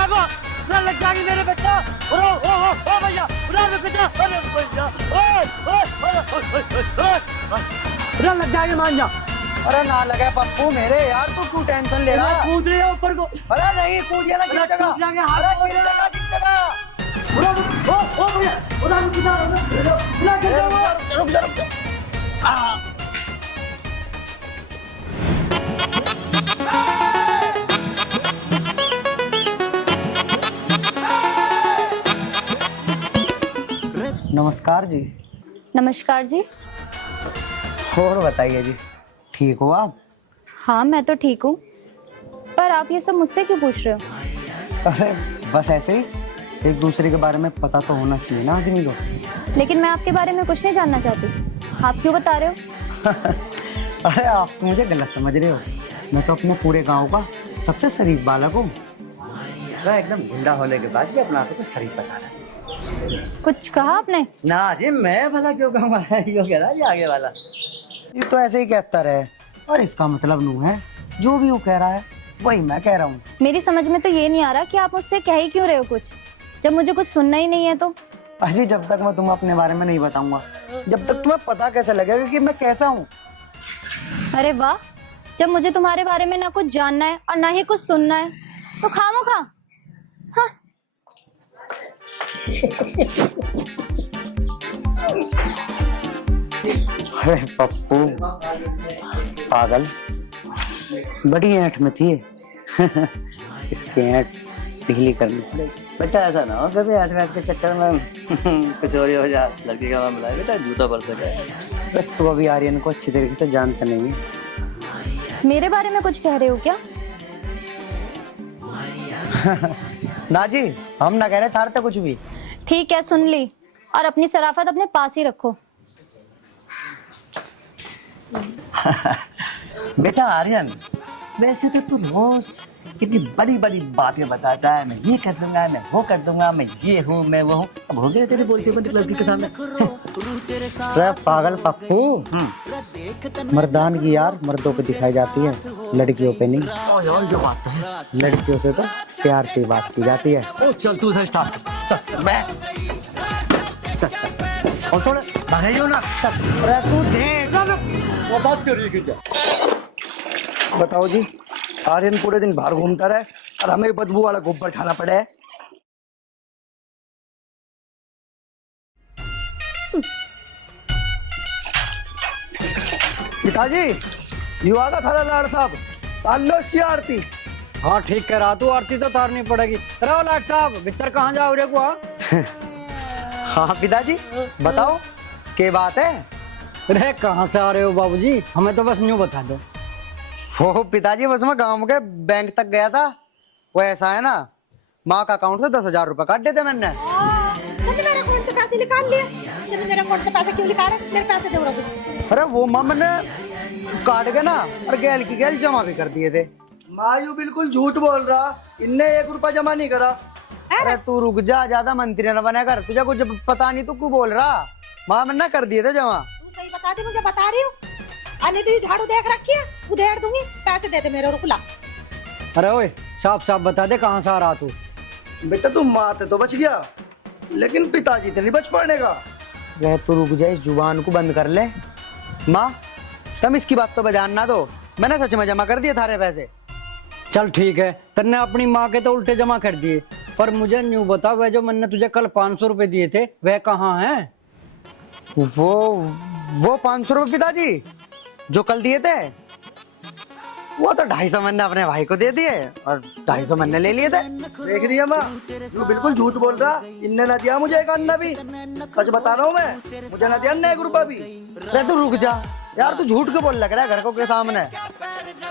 क्या को ना लग जाएगी मेरे बेटा। ओ भैया उड़ा बेटा, अरे भैया उड़ा लग जाएगी, मान जा। अरे ना लगे पप्पू मेरे यार, तू क्यों टेंशन ले रहा है? कूद रही है ऊपर को। अरे नहीं कूदिए ना, किस जगह? अरे किस जगह, किस जगह? ओ भैया उड़ा रुक जा रुक जा। नमस्कार जी। नमस्कार जी। और बताइए जी, ठीक हो आप? हाँ मैं तो ठीक हूँ, पर आप ये सब मुझसे क्यों पूछ रहे हो? अरे बस ऐसे ही, एक दूसरे के बारे में पता तो होना चाहिए ना आदमी को। लेकिन मैं आपके बारे में कुछ नहीं जानना चाहती, आप क्यों बता रहे हो? अरे आप तो मुझे गलत समझ रहे हो, मैं तो अपने पूरे गांव का सबसे शरीफ बालक हूँ। एकदम गुंडा होने के बाद भी अपना आपको शरीफ बता रहा है। कुछ कहा आपने? ना जी, मैं भला क्यों कहूँगा, यो कह रहा है आगे वाला। ये तो ऐसे ही कहता रहे, और इसका मतलब नू है जो भी वो कह रहा है वही मैं कह रहा हूँ। मेरी समझ में तो ये नहीं आ रहा कि आप मुझसे कह ही क्यों रहे हो कुछ, जब मुझे कुछ सुनना ही नहीं है तो। अजी जब तक मैं तुम्हें अपने बारे में नहीं बताऊंगा, जब तक तुम्हें पता कैसे लगेगा कि मैं कैसा हूँ? अरे वाह, जब मुझे तुम्हारे बारे में ना कुछ जानना है और ना ही कुछ सुनना है तो खामोखा। हाँ। अरे पप्पू पागल, बड़ी ऐंठ में थी इसकी ऐंठ ढीली करनी पड़ेगी। बेटा ऐसा ना हो कभी 8 मिनट के चक्कर में कुछ और ही हो जा, लड़की का मामला है बेटा, जूता पड़ सके। तू अभी आर्यन को अच्छी तरीके से जानता नहीं है। मेरे बारे में कुछ कह रहे हो क्या? ना जी, हम ना कह रहे थारते कुछ भी। ठीक है, सुन ली, और अपनी शराफत अपने पास ही रखो। बेटा आर्यन, वैसे तो तू रोज कितनी बड़ी बड़ी बातें बताता है, मैं ये कर दूंगा, मैं वो कर दूंगा, मैं ये हूँ, मैं वो हूँ। अब हो गया तेरे बोलते बोलते लड़की के सामने। अरे पागल पप्पू, मर्दान की यार मर्दों पे दिखाई जाती है, लड़कियों पे नहीं। जो बात तो है, लड़कियों से तो प्यार से बात की जाती है। ओ चल तू से स्टार्ट कर, चल मैं चल और सुन भाइयों ना, अरे तू देख, वो बात क्यों रही क्या? बताओ जी, आर्यन पूरे दिन बाहर घूमता रहे और हमें बदबू वाला गोबर खाना पड़े है। पिताजी, युवा का खरा लाड़ साहब, तार लो इसकी आरती। हाँ ठीक कह रहा तू, आरती तो तारनी पड़ेगी। रहो लाट साहब, भीतर कहाँ जाओ रे को? हाँ पिताजी बताओ, क्या बात है? अरे कहाँ से आ रहे हो बाबूजी, हमें तो बस यूं बता दो। वो पिताजी बस मैं गांव के बैंक तक गया था, वो ऐसा है ना, माँ का अकाउंट से 10,000 रुपए काट देते मैंने। तूने मेरे अकाउंट से पैसे निकाल लिए? तूने मेरे अकाउंट से पैसे क्यों निकाले? मेरे पैसे दे रहा। अरे वो माँ मैंने काट के ना और गैल की गैल जमा भी कर दिए थे। मायू बिल्कुल झूठ बोल रहा, इनने 1 रुपया जमा नहीं करा। अरे तू रुक जा, ज्यादा मंत्री न बने कर, तुझे कुछ पता नहीं, तू क्यों बोल रहा? माँ मैंने कर दिए थे जमा। तू सही बता दे, मुझे बता रही हूँ। अन्य तो झाड़ू देख रखी है, उधेड़ दूंगी। पैसे दे दे मेरे, रुकला। अरे ओए साफ साफ बता दे कहाँ से आ रहा तू? बेटा तू माते तो बच गया, लेकिन पिताजी तो नहीं बच पाने का। वह तू रुक जा, इस जुबान को बंद कर ले। माँ तुम इसकी बात तो बजान ना दो, मैंने सच में जमा कर दिए थारे पैसे। चल ठीक है, तन्ने अपनी माँ के तो उल्टे जमा कर दिए, पर मुझे न्यू बता, वह जो मैंने तुझे कल 500 रुपए दिए थे वह कहाँ है? वो 500 रुपए पिताजी जो कल दिए थे, वो तो 250 मैंने अपने भाई को दे दिए और 250 मैंने ले लिए थे। देख रही है माँ, तू बिल्कुल झूठ बोल रहा, इनने ना दिया मुझे 1 अन्ना भी। सच बता रहा हूँ मैं, मुझे ना दिया 1 रुपया भी। अरे तू रुक जा यार, तू झूठ क्यों बोल लग रहा है घर को के सामने?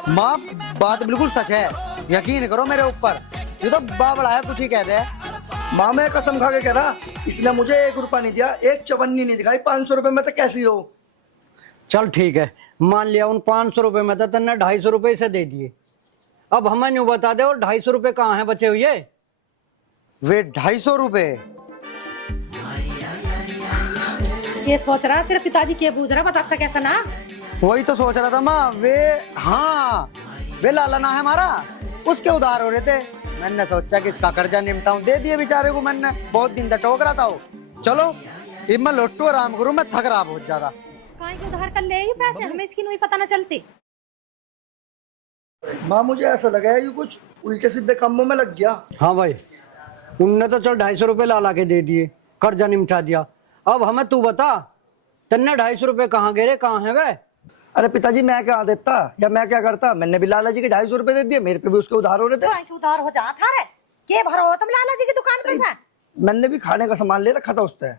माँ बात बिल्कुल सच है, यकीन करो मेरे ऊपर, ये तो बाबड़ा है, कुछ ही कहते हैं। माँ मैं कसम खा के कह रहा, इसने मुझे 1 रुपया नहीं दिया, 1 चवन्नी नहीं दिखाई। 500 रुपए में तो कैसी हो? चल ठीक है, मान लिया उन 500 रुपए में तो तन्ने 250 रुपए से दे दिए। अब हमें यूं बता दे, और 250 रुपए कहाँ हैं बचे हुए? वे 250 रुपए? ये सोच रहा तेरे पिताजी क्या बूझ रहा, बताता कैसा ना। वही तो सोच रहा था माँ, वे हाँ वे लाला ना है हमारा, उसके उधार हो रहे थे, मैंने सोचा कि इसका कर्जा निपटाऊं, दे दिए बेचारे को मैंने, बहुत दिन तक टोक रहा था वो। चलो अब मैं लौटू आराम करूं, मैं थक रहा बहुत ज्यादा। काहे के उधार कर ले ये पैसे, हमें इसकी नहीं पता ना चलती। माँ मुझे ऐसा लगा है कि कुछ उल्टे सीधे कामों में लग गया। हाँ भाई, उनने तो चल 250 रुपये ला के दे दिए, कर्जा निपटा दिया। अब हमें तू बता, तन्ने 250 रुपये कहाँ गिरे, कहाँ है वे? अरे पिताजी मैं क्या देता या मैं क्या करता, मैंने भी लाला जी के 250 रुपए दे दिए, मेरे पे भी उसके उधार हो रहे थे। काहे के उधार हो जा था रे, के भरो हो तुम लाला जी की दुकान पे से? मैंने भी खाने का सामान ले रखा था उससे।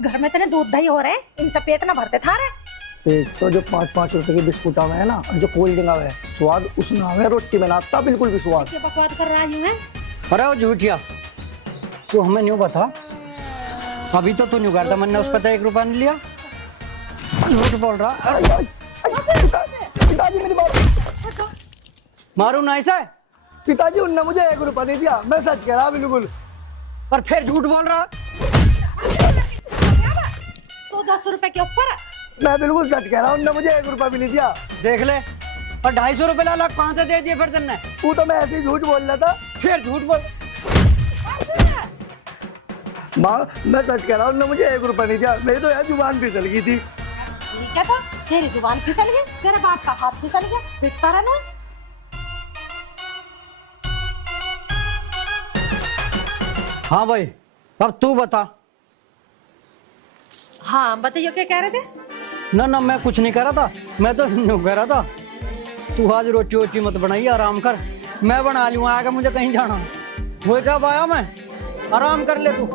घर में तेरे दूध दही हो रहे, इनसे पेट ना भरते था रे। एक तो जो 5-5 रुपए के बिस्कुट आवे है ना, और जो कोल्ड ड्रिंक आवे है, स्वाद उसमें आवे, रोटी में ना आता बिल्कुल भी स्वाद। ये बकवास कर रहा हूँ मैं। अरे वो झूठिया, तू हमें न्यू बता, अभी तो तू न्यू करता, मैंने उस पर 1 रुपया नहीं लिया। झूठ बोल रहा। पिताजी मेरी बात, मारू ना ऐसा? पिताजी उनने मुझे 1 रुपया नहीं दिया, मैं सच कह रहा बिल्कुल। पर फिर झूठ बोल रहा। 100-200 रुपए के ऊपर। मैं बिल्कुल सच कह रहा हूँ, उनने मुझे 1 रुपया भी नहीं दिया। देख ले, और 250 रुपये ला कहाँ से दे दिए फिर तन्ने? तू तो मैं ऐसे ही झूठ बोल रहा था। फिर झूठ बोल। माँ मैं सच कह रहा हूँ, उनने मुझे 1 रुपया नहीं दिया, मेरी तो यार जुबान फिसल गई थी। ठीक है, तो तेरी जुबान फिसल गई, तेरे बाप का हाथ फिसल गया, पिटता रहना। हाँ भाई, अब तू बता। हाँ बताइए, क्या कह रहे थे? ना मैं कुछ नहीं कह रहा था, मैं तो न्यू कह रहा था, तू आज रोटी वोटी मत बनाइए, आराम कर, मैं बना लूँ, आएगा मुझे कहीं जाना। वो कब आया मैं, आराम कर ले तू।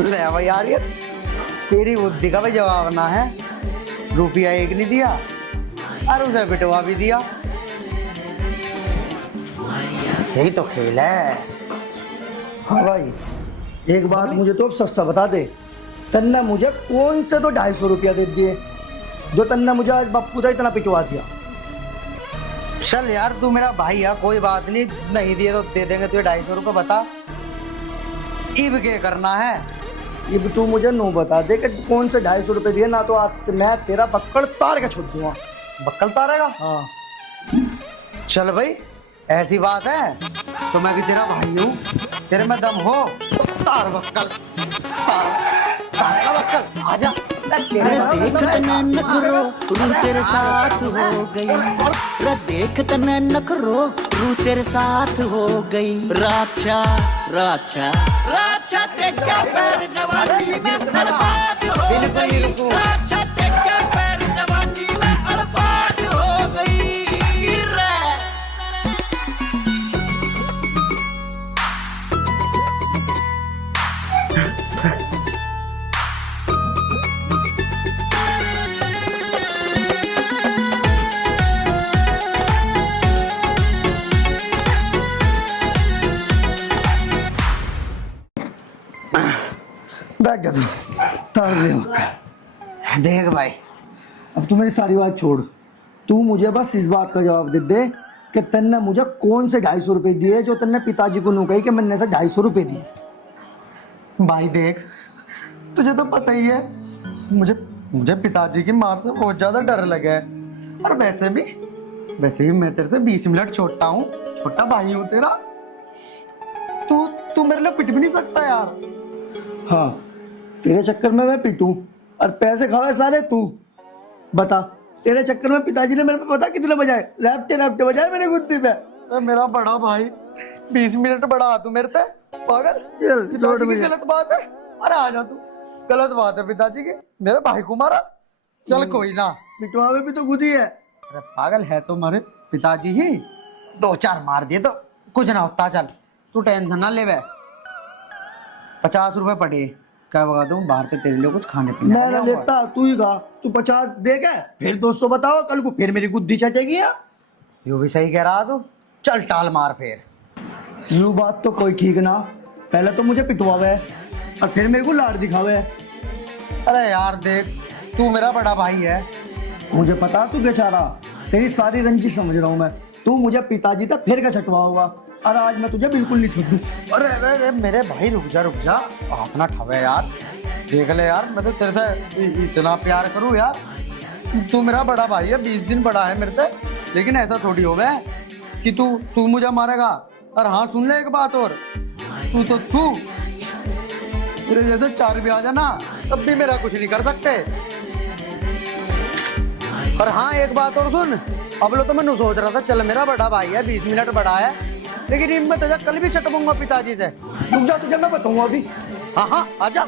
ले भाई यार, ये तेरी बुद्धि का भी जवाब ना है। रुपया 1 नहीं दिया और उसे पिटवा भी दिया, यही तो खेल है। हाँ भाई, एक बात मुझे तो सच सा बता दे, तन्ने मुझे कौन से तो 250 रुपया दे दिए जो तन्ने मुझे आज बापू का इतना पिटवा दिया। चल यार तू मेरा भाई है, कोई बात नहीं, नहीं दिए तो दे देंगे तुझे 250 रुपये। बता इब क्या करना है? ये भी तू मुझे नो बता दे कि कौन से 250 रुपये दिए, ना तो आज मैं तेरा बक्कड़ तार के छोड़ दूंगा। बक्कल तारेगा? हाँ चल भाई ऐसी बात है तो मैं भी तेरा भाई हूँ, तेरे में दम हो तो तार बक्कल, तारेगा बक्कल, आजा। देख तने नखरो रू तेरे साथ हो गई, रे देख तने नखरो रू तेरे साथ हो गई। राचा राचा राचा टेका पैर जवानी में बर्बाद हो गई, राचा टेका पैर जवानी में बर्बाद हो गई रे। बैठ जा तू, तार ले बक्कड़। देख भाई, अब तू मेरी सारी बात छोड़, तू मुझे बस इस बात का जवाब दे दे कि तन्ने मुझे कौन से 250 रुपये दिए जो तन्ने पिताजी को नू कही कि मैंने से 250 रुपये दिए। भाई देख तुझे तो पता ही है, मुझे पिताजी की मार से बहुत ज्यादा डर लगा है, और वैसे भी मैं तेरे से 20 मिनट छोटा हूँ, छोटा भाई हूँ तेरा। तू मेरे लिए पिट भी नहीं सकता यार। हाँ तेरे चक्कर में मैं पीटूं और पैसे खावे सारे तू। बता, तेरे चक्कर में पिताजी ने मेरे पे पता कितने बजाए, रैप्टे बजाए मेरे गुद्दी पे। अरे मेरा बड़ा भाई, 20 मिनट बड़ा तू मेरे से पागल। पिताजी की गलत बात है, अरे आ जा तू, गलत बात है पिताजी की, मेरे भाई को मारा। चल कोई ना, पिटवा में भी तो खुद ही है। अरे पागल है तो हमारे पिताजी ही, 2-4 मार दिए तो कुछ ना होता। चल तू टेंशन ना ले, 50 रुपए पड़े, क्या बता दूं, बाहर से तेरे लिए कुछ खाने पीने मैं ना लेता, तू ही गा, तू 50 दे गए, फिर 200 बताओ, कल को फिर मेरी गुद्दी चटेगी। यो भी सही कह रहा तू, चल टाल मार फिर। यूं बात तो कोई ठीक ना, पहले तो मुझे पिटवावे और फिर मेरे को लाड़ दिखावे। अरे यार देख, तू मेरा बड़ा भाई है। मुझे पता तू क्या चाह रहा, तेरी सारी रंजिश समझ रहा हूँ मैं। तू मुझे पिताजी तक फिर का छटवा होगा और आज मैं तुझे बिल्कुल नहीं छोड़ दूँ। अरे अरे अरे मेरे भाई रुक जा अपना ठवे यार, देख ले यार, मैं तो तेरे से इतना प्यार करूँ यार। तू मेरा बड़ा भाई है, 20 दिन बड़ा है मेरे से, लेकिन ऐसा थोड़ी हो गया कि तू मुझे मारेगा। और हाँ सुन ले एक बात और, तू मेरे जैसे 4 भी आ जाना तब भी मेरा कुछ नहीं कर सकते। और हाँ एक बात और सुन, अब लो तो मैं सोच रहा था चल मेरा बड़ा भाई है, 20 मिनट बड़ा है, लेकिन हिम्मत है कल भी चटकूंगा पिताजी से। रुक जा, तुझे मैं बताऊंगा अभी। हाँ आजा।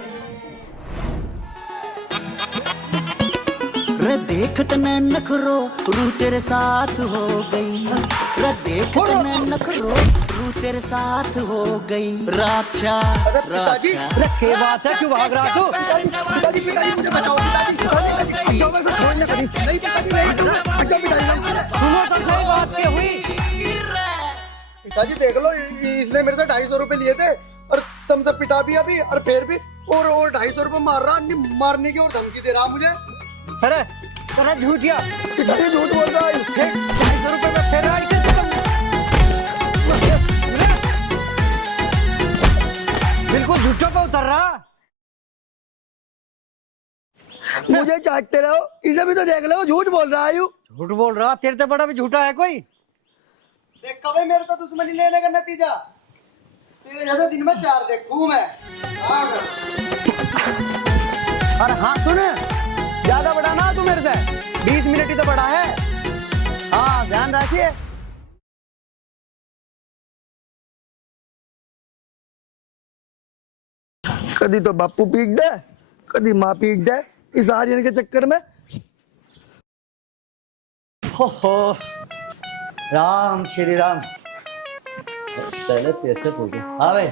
रे देख तने नखरो रूह तेरे साथ हो गई, रे देख तने नखरो रूह तेरे साथ हो गई। राक्षा राक्षा रखे बात है, क्यों भाग रहा तू? पिताजी मुझे बचाओ, पिताजी अब जाओ, मेरे को छोड़ने कभी नहीं, पिताजी नहीं, अब जाओ पिताजी नहीं। सुनो तो सही बात क्या हुई? पिताजी देख लो, इसने मेरे से 250 रुपए लिए थे और तुमसे पिटा भी अभी, और फिर भी और 250 रुपए मार रहा, मारने की और धमकी दे रहा मुझे। अरे तेरा झूठिया, पिताजी झूठ बोल रहा है। 250 रुपए में फिर राइड कर बिल्कुल झूठों पे उतर रहा। मुझे चाटते रहो, इसे भी तो देख लो, झूठ बोल रहा है यू। झूठ बोल रहा, तेरे से बड़ा भी झूठा है कोई? देख कभी मेरे तो दुश्मनी लेने का नतीजा, तेरे जैसे दिन में 4 देखूं मैं। और हाँ सुन, ज्यादा बड़ा ना तू मेरे से, 20 मिनट ही तो बड़ा है। हाँ ध्यान रखिए। कदी तो बापू पीट दे, कदी माँ पीट दे, इस आर्यन के चक्कर में। हो राम श्री राम। पहले पैसे पूछो। हाँ भाई,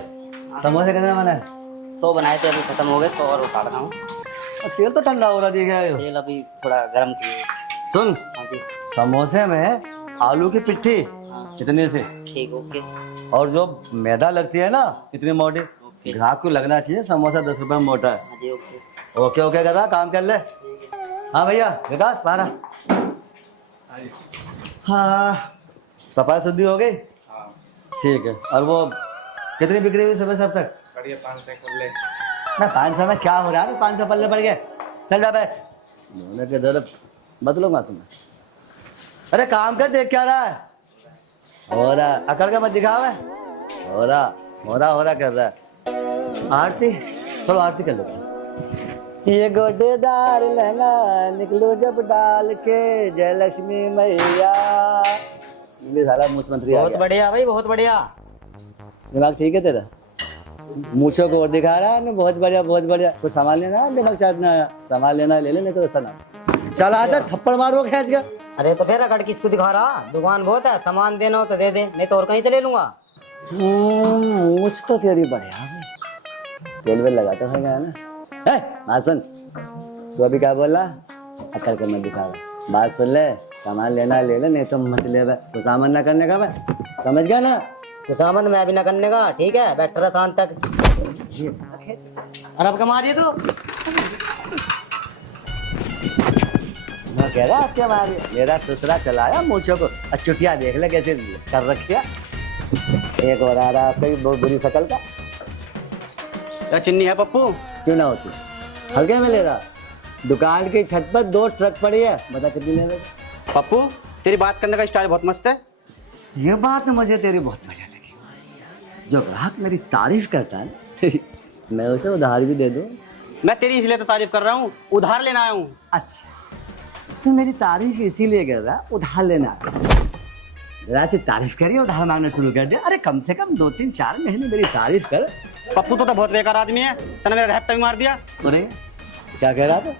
समोसे कितने बना है? 100 बनाए थे, अभी खत्म हो गए, 100 और उतार रहा हूँ। तेल तो ठंडा हो रहा दिख रहा है। तेल अभी थोड़ा गर्म किए। सुन, हाँ जी, समोसे में आलू की पिट्ठी कितने से, ठीक, ओके। और जो मैदा लगती है ना इतनी मोटी, ग्राहक को लगना चाहिए समोसा 10 रुपए में मोटा है। हाँ जी, ओके। ओके ओके करा, काम कर ले। हाँ भैया विकास पारा। हाँ सफाई शुद्धि हो गई? ठीक है। और वो कितनी बिक्री हुई सुबह से अब तक? बढ़िया, 500 पल्ले। ना 500 में क्या हो रहा है? 500 पल्ले पड़ गए। चल जा बैठ, बोले के दर्द बदलूंगा तुम्हें। अरे काम कर, देख क्या रहा है? हो रहा अकड़ का मत दिखावे। हो रहा कर रहा है। आरती, चलो आरती कर लो। ये गोटेदार लहंगा निकलो जब डाल के, जय लक्ष्मी मैया। ये सारा मुख्यमंत्री बहुत बढ़िया भाई, बहुत बढ़िया। दिमाग ठीक है तेरा? मूछों को और दिखा रहा है ना, बहुत बढ़िया बहुत बढ़िया। कुछ सामान लेना है, दिमाग चाटना है, सामान लेना है ले ले, नहीं तो उसका नाम चल आता थप्पड़ मारो खींच का। अरे तो फिर अकड़ किसको दिखा रहा? दुकान बहुत है, सामान देना हो तो दे दे, नहीं तो और कहीं से ले लूंगा। मूछ तो तेरी बढ़िया है, तेल वेल लगाता है ना। मासन, तू अभी क्या बोला? अकड़ कर मत दिखा रहा, बात सुन ले। सामान लेना ले ले, नहीं तो मत ले। तो सामान ना करने का मैं, समझ गया ना? खुशामद मैं भी ना करने का, ठीक है? बैठ रहा शाम तक। और अब कमा रही है तू? मैं कह रहा आपके हमारे मेरा ससुरा चलाया मूछों को, और चुटिया देख ले कैसे कर रखिया। एक और आ रहा आपकी बहुत बुरी शकल का। क्या चिन्नी है पप्पू? क्यों ना होती, हल्के में ले रहा। दुकान की छत पर 2 ट्रक पड़ी है, बता कितनी ले रहा? पप्पू तेरी बात करने का स्टाइल बहुत मस्त है। ये बात मुझे तेरी बहुत बढ़िया लगी। जो ग्राहक मेरी तारीफ करता है ना, मैं उसे उधार भी दे दूं। मैं तेरी इसलिए तो तारीफ कर रहा हूँ, उधार लेना आया हूँ। अच्छा, तू मेरी तारीफ इसीलिए कर रहा, उधार लेना। जरा सी तारीफ करिए, उधार मांगना शुरू कर दिया। अरे कम से कम 2-3-4 महीने मेरी तारीफ कर। पप्पू तो बहुत बेकार आदमी है, तूने मेरा रहता भी मार दिया। अरे क्या कह रहा था?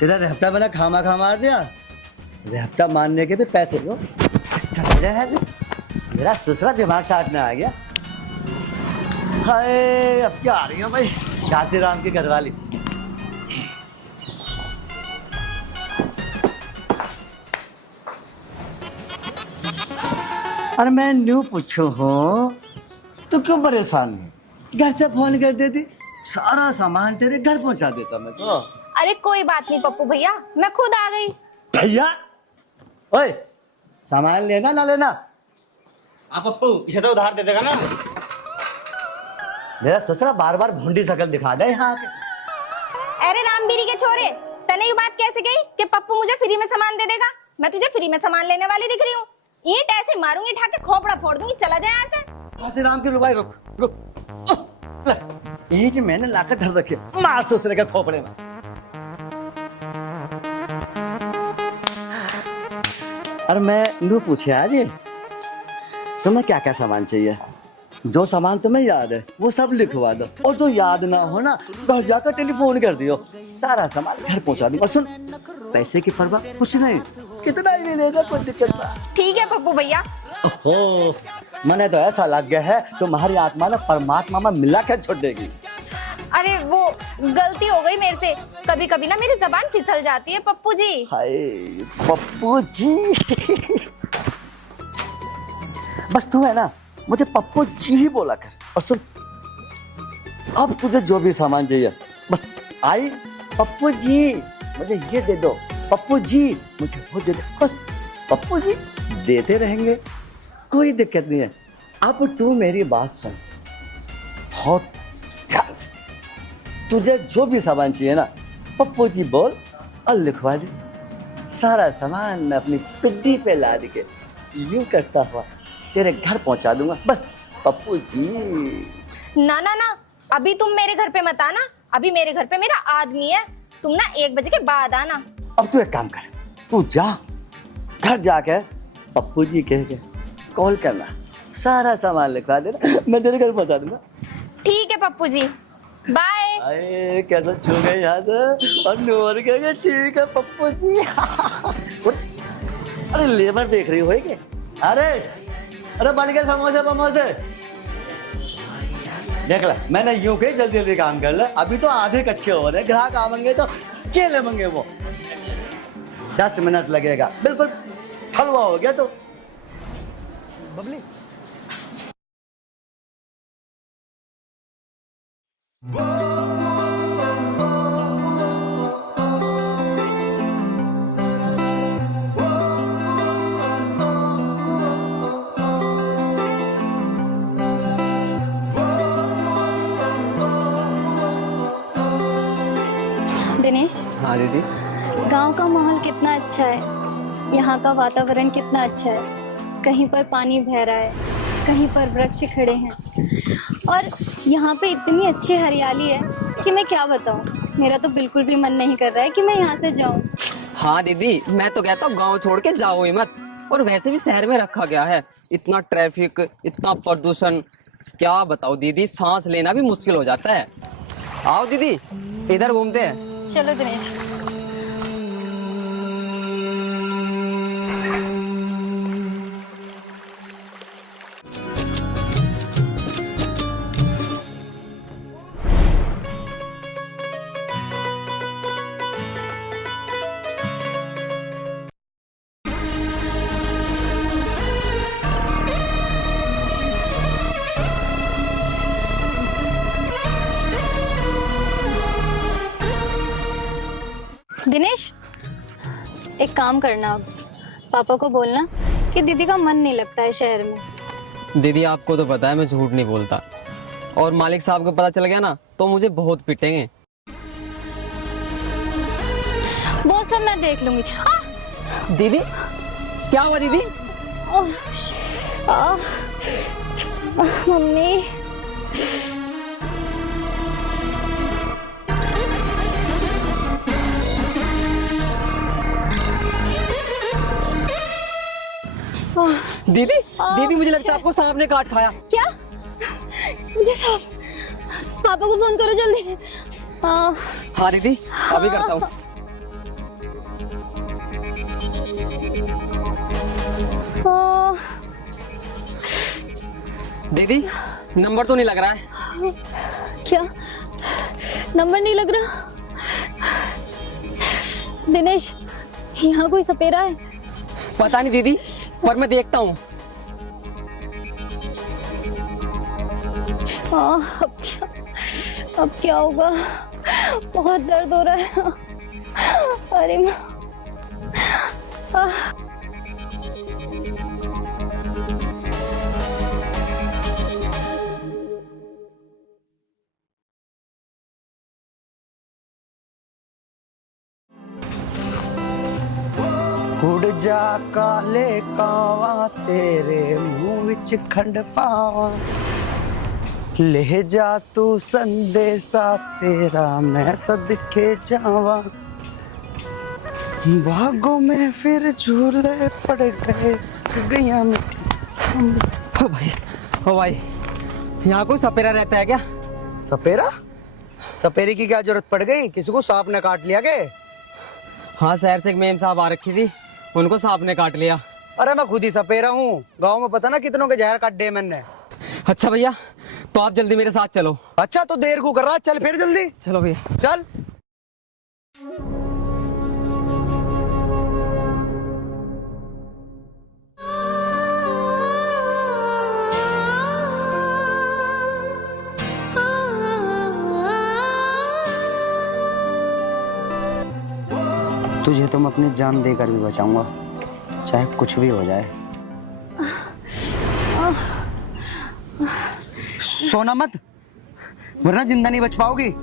तेरा रहता मैंने खामा खा मार दिया। रहता मारने के भी पैसे लो। चला जाए, मेरा ससुरा दिमाग साटने आ गया। हाय, अब क्या आ रही हो भाई, झांसी राम की घरवाली। अरे मैं न्यू पूछू हूँ, तो क्यों परेशान है? घर से फोन कर देती, सारा सामान तेरे घर पहुंचा देता मैं तो। अरे कोई बात नहीं पप्पू भैया, मैं खुद आ गई। भैया ओए, सामान लेना ना लेना? आप पप्पू इसे तो उधार दे देगा ना? मेरा ससुरा बार बार भूंडी शकल दिखा दे यहाँ आके। अरे रामबीरी के छोरे, तने ये बात कैसे गई कि पप्पू मुझे फ्री में सामान दे देगा? मैं तुझे फ्री में सामान लेने वाली दिख रही हूँ? ईंट ऐसे मारूंगी, उठा के खोपड़ा फोड़ दूंगी, चला जाए यहाँ से। आसिराम की रुबाई, रुक रुक। ले, ईंट मैंने लाकर धर रखी, मार ससुरे के खोपड़े में। और मैं नू पूछे आज तुम्हें क्या क्या सामान चाहिए? जो सामान तुम्हें याद है वो सब लिखवा दो, और जो याद ना हो ना घर जाकर टेलीफोन कर दियो, सारा सामान घर पहुंचा दूंगा। सुन, पैसे की परवाह कुछ नहीं, कितना ही ले लेगा, कोई दिक्कत नहीं। ठीक है पप्पू भैया। ओहो, मैंने तो ऐसा लग गया है तुम्हारी आत्मा ना परमात्मा में मिला कर छोड़ेगी। अरे वो गलती हो गई मेरे से, कभी कभी ना मेरी जबान फिसल जाती है पप्पू जी। हाय पप्पू जी। बस तू है ना मुझे पप्पू जी ही बोला कर। और सुन, अब तुझे जो भी सामान चाहिए बस आई, पप्पू जी मुझे ये दे दो, पप्पू जी मुझे वो दे दो, बस पप्पू जी देते रहेंगे, कोई दिक्कत नहीं है। अब तू मेरी बात सुन बहुत ध्यान से। तुझे जो भी सामान चाहिए ना पप्पू जी बोल और लिखवा दे, सारा सामान मैं अपनी पिड्डी पे लाद के यूं करता हुआ तेरे घर पहुंचा दूंगा, बस पप्पू जी। ना ना ना, अभी तुम मेरे घर पे मत आना, अभी मेरे घर पे मेरा आदमी है, तुम ना 1 बजे के बाद आना। अब तू एक काम कर, तू जा घर जाके पप्पू जी कह के कॉल करना, सारा सामान लिखवा देना, मैं तेरे घर पहुंचा दूंगा। ठीक है पप्पू जी, बाय। अरे कैसा छू गए यहाँ से, और नूर के ठीक है पप्पू जी। अरे लेबर देख रही हो क्या? अरे बन गए समोसे समोसे, देख ला मैंने यूं कही जल्दी जल्दी काम कर ले, अभी तो आधे कच्चे हो रहे, ग्राहक आवेंगे तो क्या लेंगे वो, 10 मिनट लगेगा, बिल्कुल हलवा हो गया। तो बबली दिनेश, हाँ दीदी। गांव का माहौल कितना अच्छा है, यहाँ का वातावरण कितना अच्छा है, कहीं पर पानी बह रहा है, कहीं पर वृक्ष खड़े हैं, और यहाँ पे इतनी अच्छी हरियाली है कि मैं क्या बताऊँ, मेरा तो बिल्कुल भी मन नहीं कर रहा है कि मैं यहाँ से जाऊँ। हाँ दीदी, मैं तो कहता हूँ गाँव छोड़ के जाओ ही मत, और वैसे भी शहर में रखा गया है, इतना ट्रैफिक, इतना प्रदूषण, क्या बताओ दीदी, सांस लेना भी मुश्किल हो जाता है। आओ दीदी इधर घूमते हैं। चलो दिनेश। दिनेश, एक काम करना, अब पापा को बोलना कि दीदी का मन नहीं लगता है शहर में। दीदी आपको तो पता है मैं झूठ नहीं बोलता, और मालिक साहब को पता चल गया ना तो मुझे बहुत पीटेंगे। वो सब मैं देख लूंगी। दीदी क्या हुआ दीदी? मम्मी, दीदी दीदी मुझे लगता है आपको सांप ने काट खाया। क्या? मुझे सांप? पापा को फोन करो जल्दी। हाँ दीदी अभी करता हूँ। दीदी नंबर तो नहीं लग रहा है। क्या नंबर नहीं लग रहा? दिनेश, यहाँ कोई सपेरा है? पता नहीं दीदी, पर मैं देखता हूँ। अब क्या होगा? बहुत दर्द हो रहा है। सॉरी माँ। उड़ जा काले कावा तेरे मुंह विच खंड पावा ले जा तू संदेशा तेरा मैं सदके जावा बागों में फिर झूले पड़ गए गैया मिट्टी। ओ भाई यहाँ कोई सपेरा रहता है क्या? सपेरा? सपेरे की क्या जरूरत पड़ गई? किसी को सांप ने काट लिया के? हाँ, शहर से एक मेम साहब आ रखी थी, उनको सांप ने काट लिया। अरे मैं खुद ही सपेरा हूँ, गांव में पता ना कितनों के जहर काट दिए मैंने। अच्छा भैया, तो आप जल्दी मेरे साथ चलो। अच्छा तो देर को कर रहा, चल फिर जल्दी। चलो भैया चल। तुझे तो मैं अपनी जान देकर भी बचाऊंगा, चाहे कुछ भी हो जाए। सोना मत, वरना जिंदा नहीं बच पाओगी।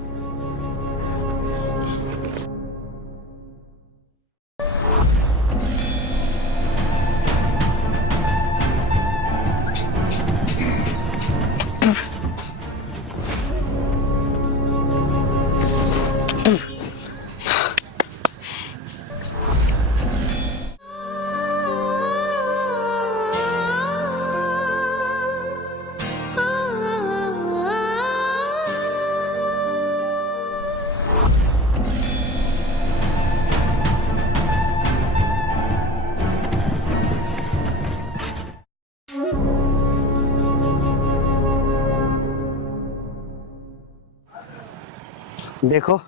देखो,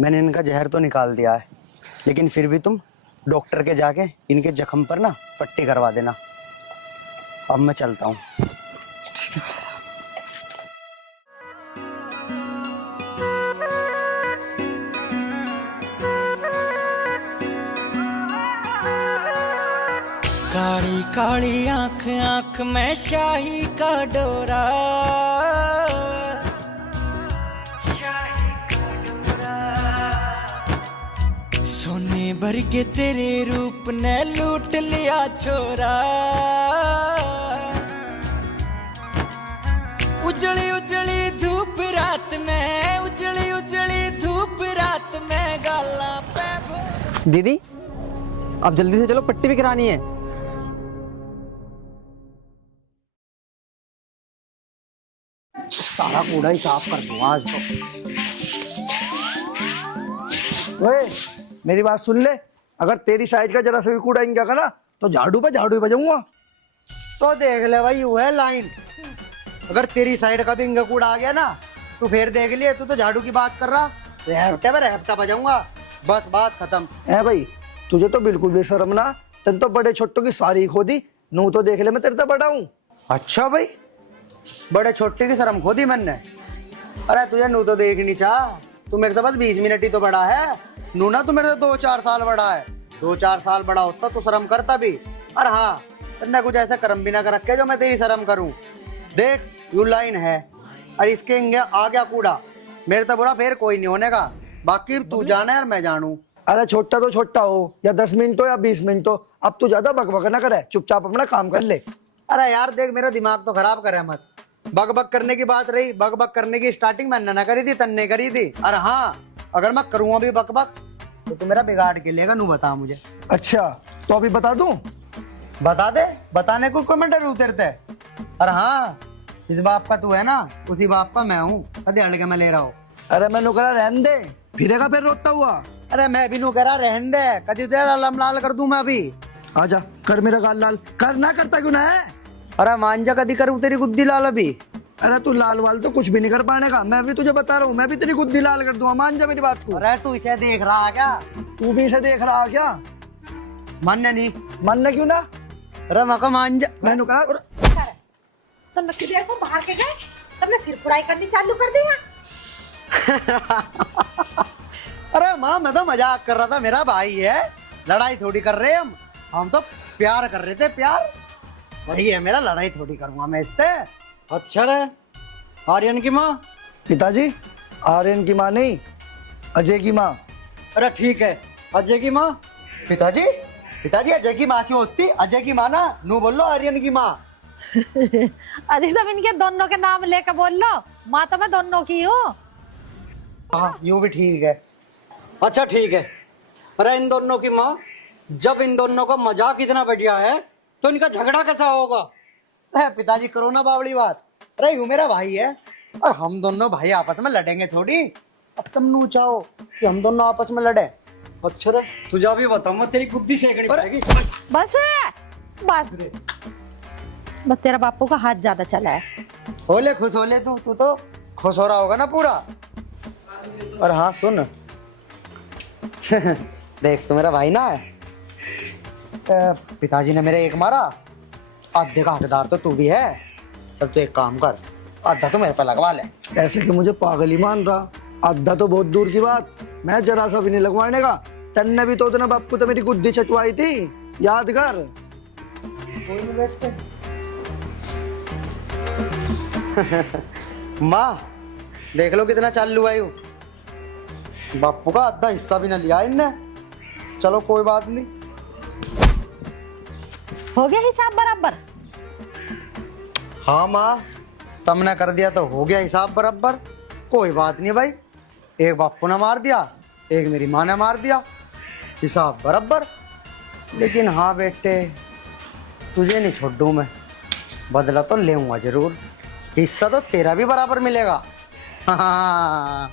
मैंने इनका जहर तो निकाल दिया है, लेकिन फिर भी तुम डॉक्टर के जाके इनके जख्म पर ना पट्टी करवा देना। अब मैं चलता हूँ। ठीक है भाई साहब। काली काली आंख आंख में शाही का डोरा, सोने भर के तेरे रूप ने लूट लिया छोरा। उजली उजली धूप रात में, उजली उजली धूप रात में गाला पे। दीदी, आप जल्दी से चलो, पट्टी भी करानी है। सारा कूड़ा ही साफ कर दूंगा आज तो। ओए, मेरी बात सुन ले, अगर तेरी साइड का जरा सा भी कूड़ा इंगा का ना तो झाड़ू पे झाड़ू ही बजाऊंगा। तो देख ले भाई, वो है लाइन। अगर तेरी साइड का भी इंगा कूड़ा आ गया ना तो फिर देख लिए, तू तो झाड़ू की बात कर रहा, रेहपटे पे रेहपटा बजाऊंगा। बस बात खत्म है भाई। तुझे तो बिल्कुल भी शर्म ना, तेन तो बड़े छोटों की सारी खोदी। नू तो देख ले, मैं तेरे तो बड़ा हूँ। अच्छा भाई, बड़े छोटे की शर्म खोदी मैंने। अरे तुझे नू तो देखनी चाह, तू मेरे से बस 20 मिनट ही तो बड़ा है। नू ना तू मेरे से 2-4 साल बड़ा है। 2-4 साल बड़ा होता तो शर्म करता भी। और हाँ, तेने कुछ ऐसा कर्म भी ना कर रखे जो मैं तेरी शर्म करूं। देख, यू लाइन है और इसके इंगे आ गया कूड़ा, मेरे तो बुरा फिर कोई नहीं होने का। बाकी तू जाने और मैं जानू। अरे छोटा तो छोटा हो, या 10 मिनट हो या 20 मिनट हो, अब तू ज्यादा बकबक ना करे, चुपचाप अपना काम कर ले। अरे यार देख, मेरा दिमाग तो खराब करे मत। बकबक करने की बात रही, बकबक करने की स्टार्टिंग मैंने ना करी थी, तन्ने करी थी। और हाँ, अगर मैं करूँगा भी बकबक तो तू मेरा बिगाड़ के लेगा। नू बता मुझे। अच्छा, तो अभी बता दूं? बता दे, बताने को कोई मैं डरू तेरे से। और हाँ, इस बाप का तू है ना, उसी बाप का मैं हूँ। ध्यान के मैं ले रहा हूँ। अरे मैं नुकरा रहन दे, फिरेगा फिर रोता हुआ। अरे मैं भी नुकरा रहन दे, कभी तेरा लम लाल कर दूं मैं अभी। आजा, कर मेरा गाल लाल, कर ना करता क्यों ना है? अरे मांझा कदी करूँ तेरी गुद्दी लाल अभी। अरे तू लाल वाल तो कुछ भी नहीं कर पाने का, मैं भी तुझे बता रहा हूँ, मैं भी तेरी गुद्दी लाल कर दूंगा। मान जा मेरी बात को। अरे तू इसे देख रहा क्या? तू भी इसे देख रहा क्या? मानने नहीं, मानने क्यों ना? अरे मका मान जा, मैं नुकरा। तो नक्की देर को बाहर के गए, तुमने सिर पुड़ाई करनी चालू कर दिया। अरे माँ मैं तो मजाक कर रहा था, मेरा भाई है, लड़ाई थोड़ी कर रहे हम तो प्यार कर रहे थे, प्यार। वही है मेरा, लड़ाई थोड़ी करूंगा मैं इससे। अच्छा रे, आर्यन की माँ? पिताजी आर्यन की माँ नहीं, अजय की माँ। अरे ठीक है, अजय की माँ। पिताजी पिताजी अजय की माँ क्यों होती? अजय की माँ ना, नू बोल लो आर्यन की माँ। अधिकतम इनके दोनों के नाम लेकर बोल लो, माँ तो मैं दोनों की हूँ। हाँ यूं भी ठीक है। अच्छा ठीक है। अरे इन दोनों की माँ, जब इन दोनों का मजाक इतना बढ़िया है तो इनका झगड़ा कैसा होगा? पिताजी करो ना बावड़ी बात। अरे यूं मेरा भाई है और हम दोनों भाई आपस में लड़ेंगे थोड़ी। अब तुम नू चाहो कि हम दोनों आपस में लड़े? अच्छा रे, तुझे भी बताऊं मैं, तेरी गुद्दी सेकनी पड़ेगी। बस बस बस, तेरा बापू का हाथ ज्यादा चला है। होले खुश होले, तू तो खुश हो रहा होगा ना पूरा। और हाँ सुन देख, तू मेरा भाई ना है, पिताजी ने मेरे एक मारा, आधे का हकदार तो तू भी है। चल तू एक काम कर, आधा तो मेरे पे लगवा ले। ऐसे कि मुझे पागल ही मान रहा, आधा तो बहुत दूर की बात, मैं जरा सा भी नहीं लगवाने का। तन्ने भी तो उतना बापू तो मेरी गुद्दी चटवाई थी, याद कर। माँ देख लो कितना चालू है यू, बापू का आधा हिस्सा भी ना लिया इनने। चलो कोई बात नहीं, हो गया हिसाब बराबर। हाँ माँ, तुमने कर दिया तो हो गया हिसाब बराबर। कोई बात नहीं भाई, एक बापू ने मार दिया, एक मेरी माँ ने मार दिया, हिसाब बराबर। लेकिन हाँ बेटे, तुझे नहीं छोड़ दूँ मैं, बदला तो लेऊंगा जरूर, हिस्सा तो तेरा भी बराबर मिलेगा। हाँ।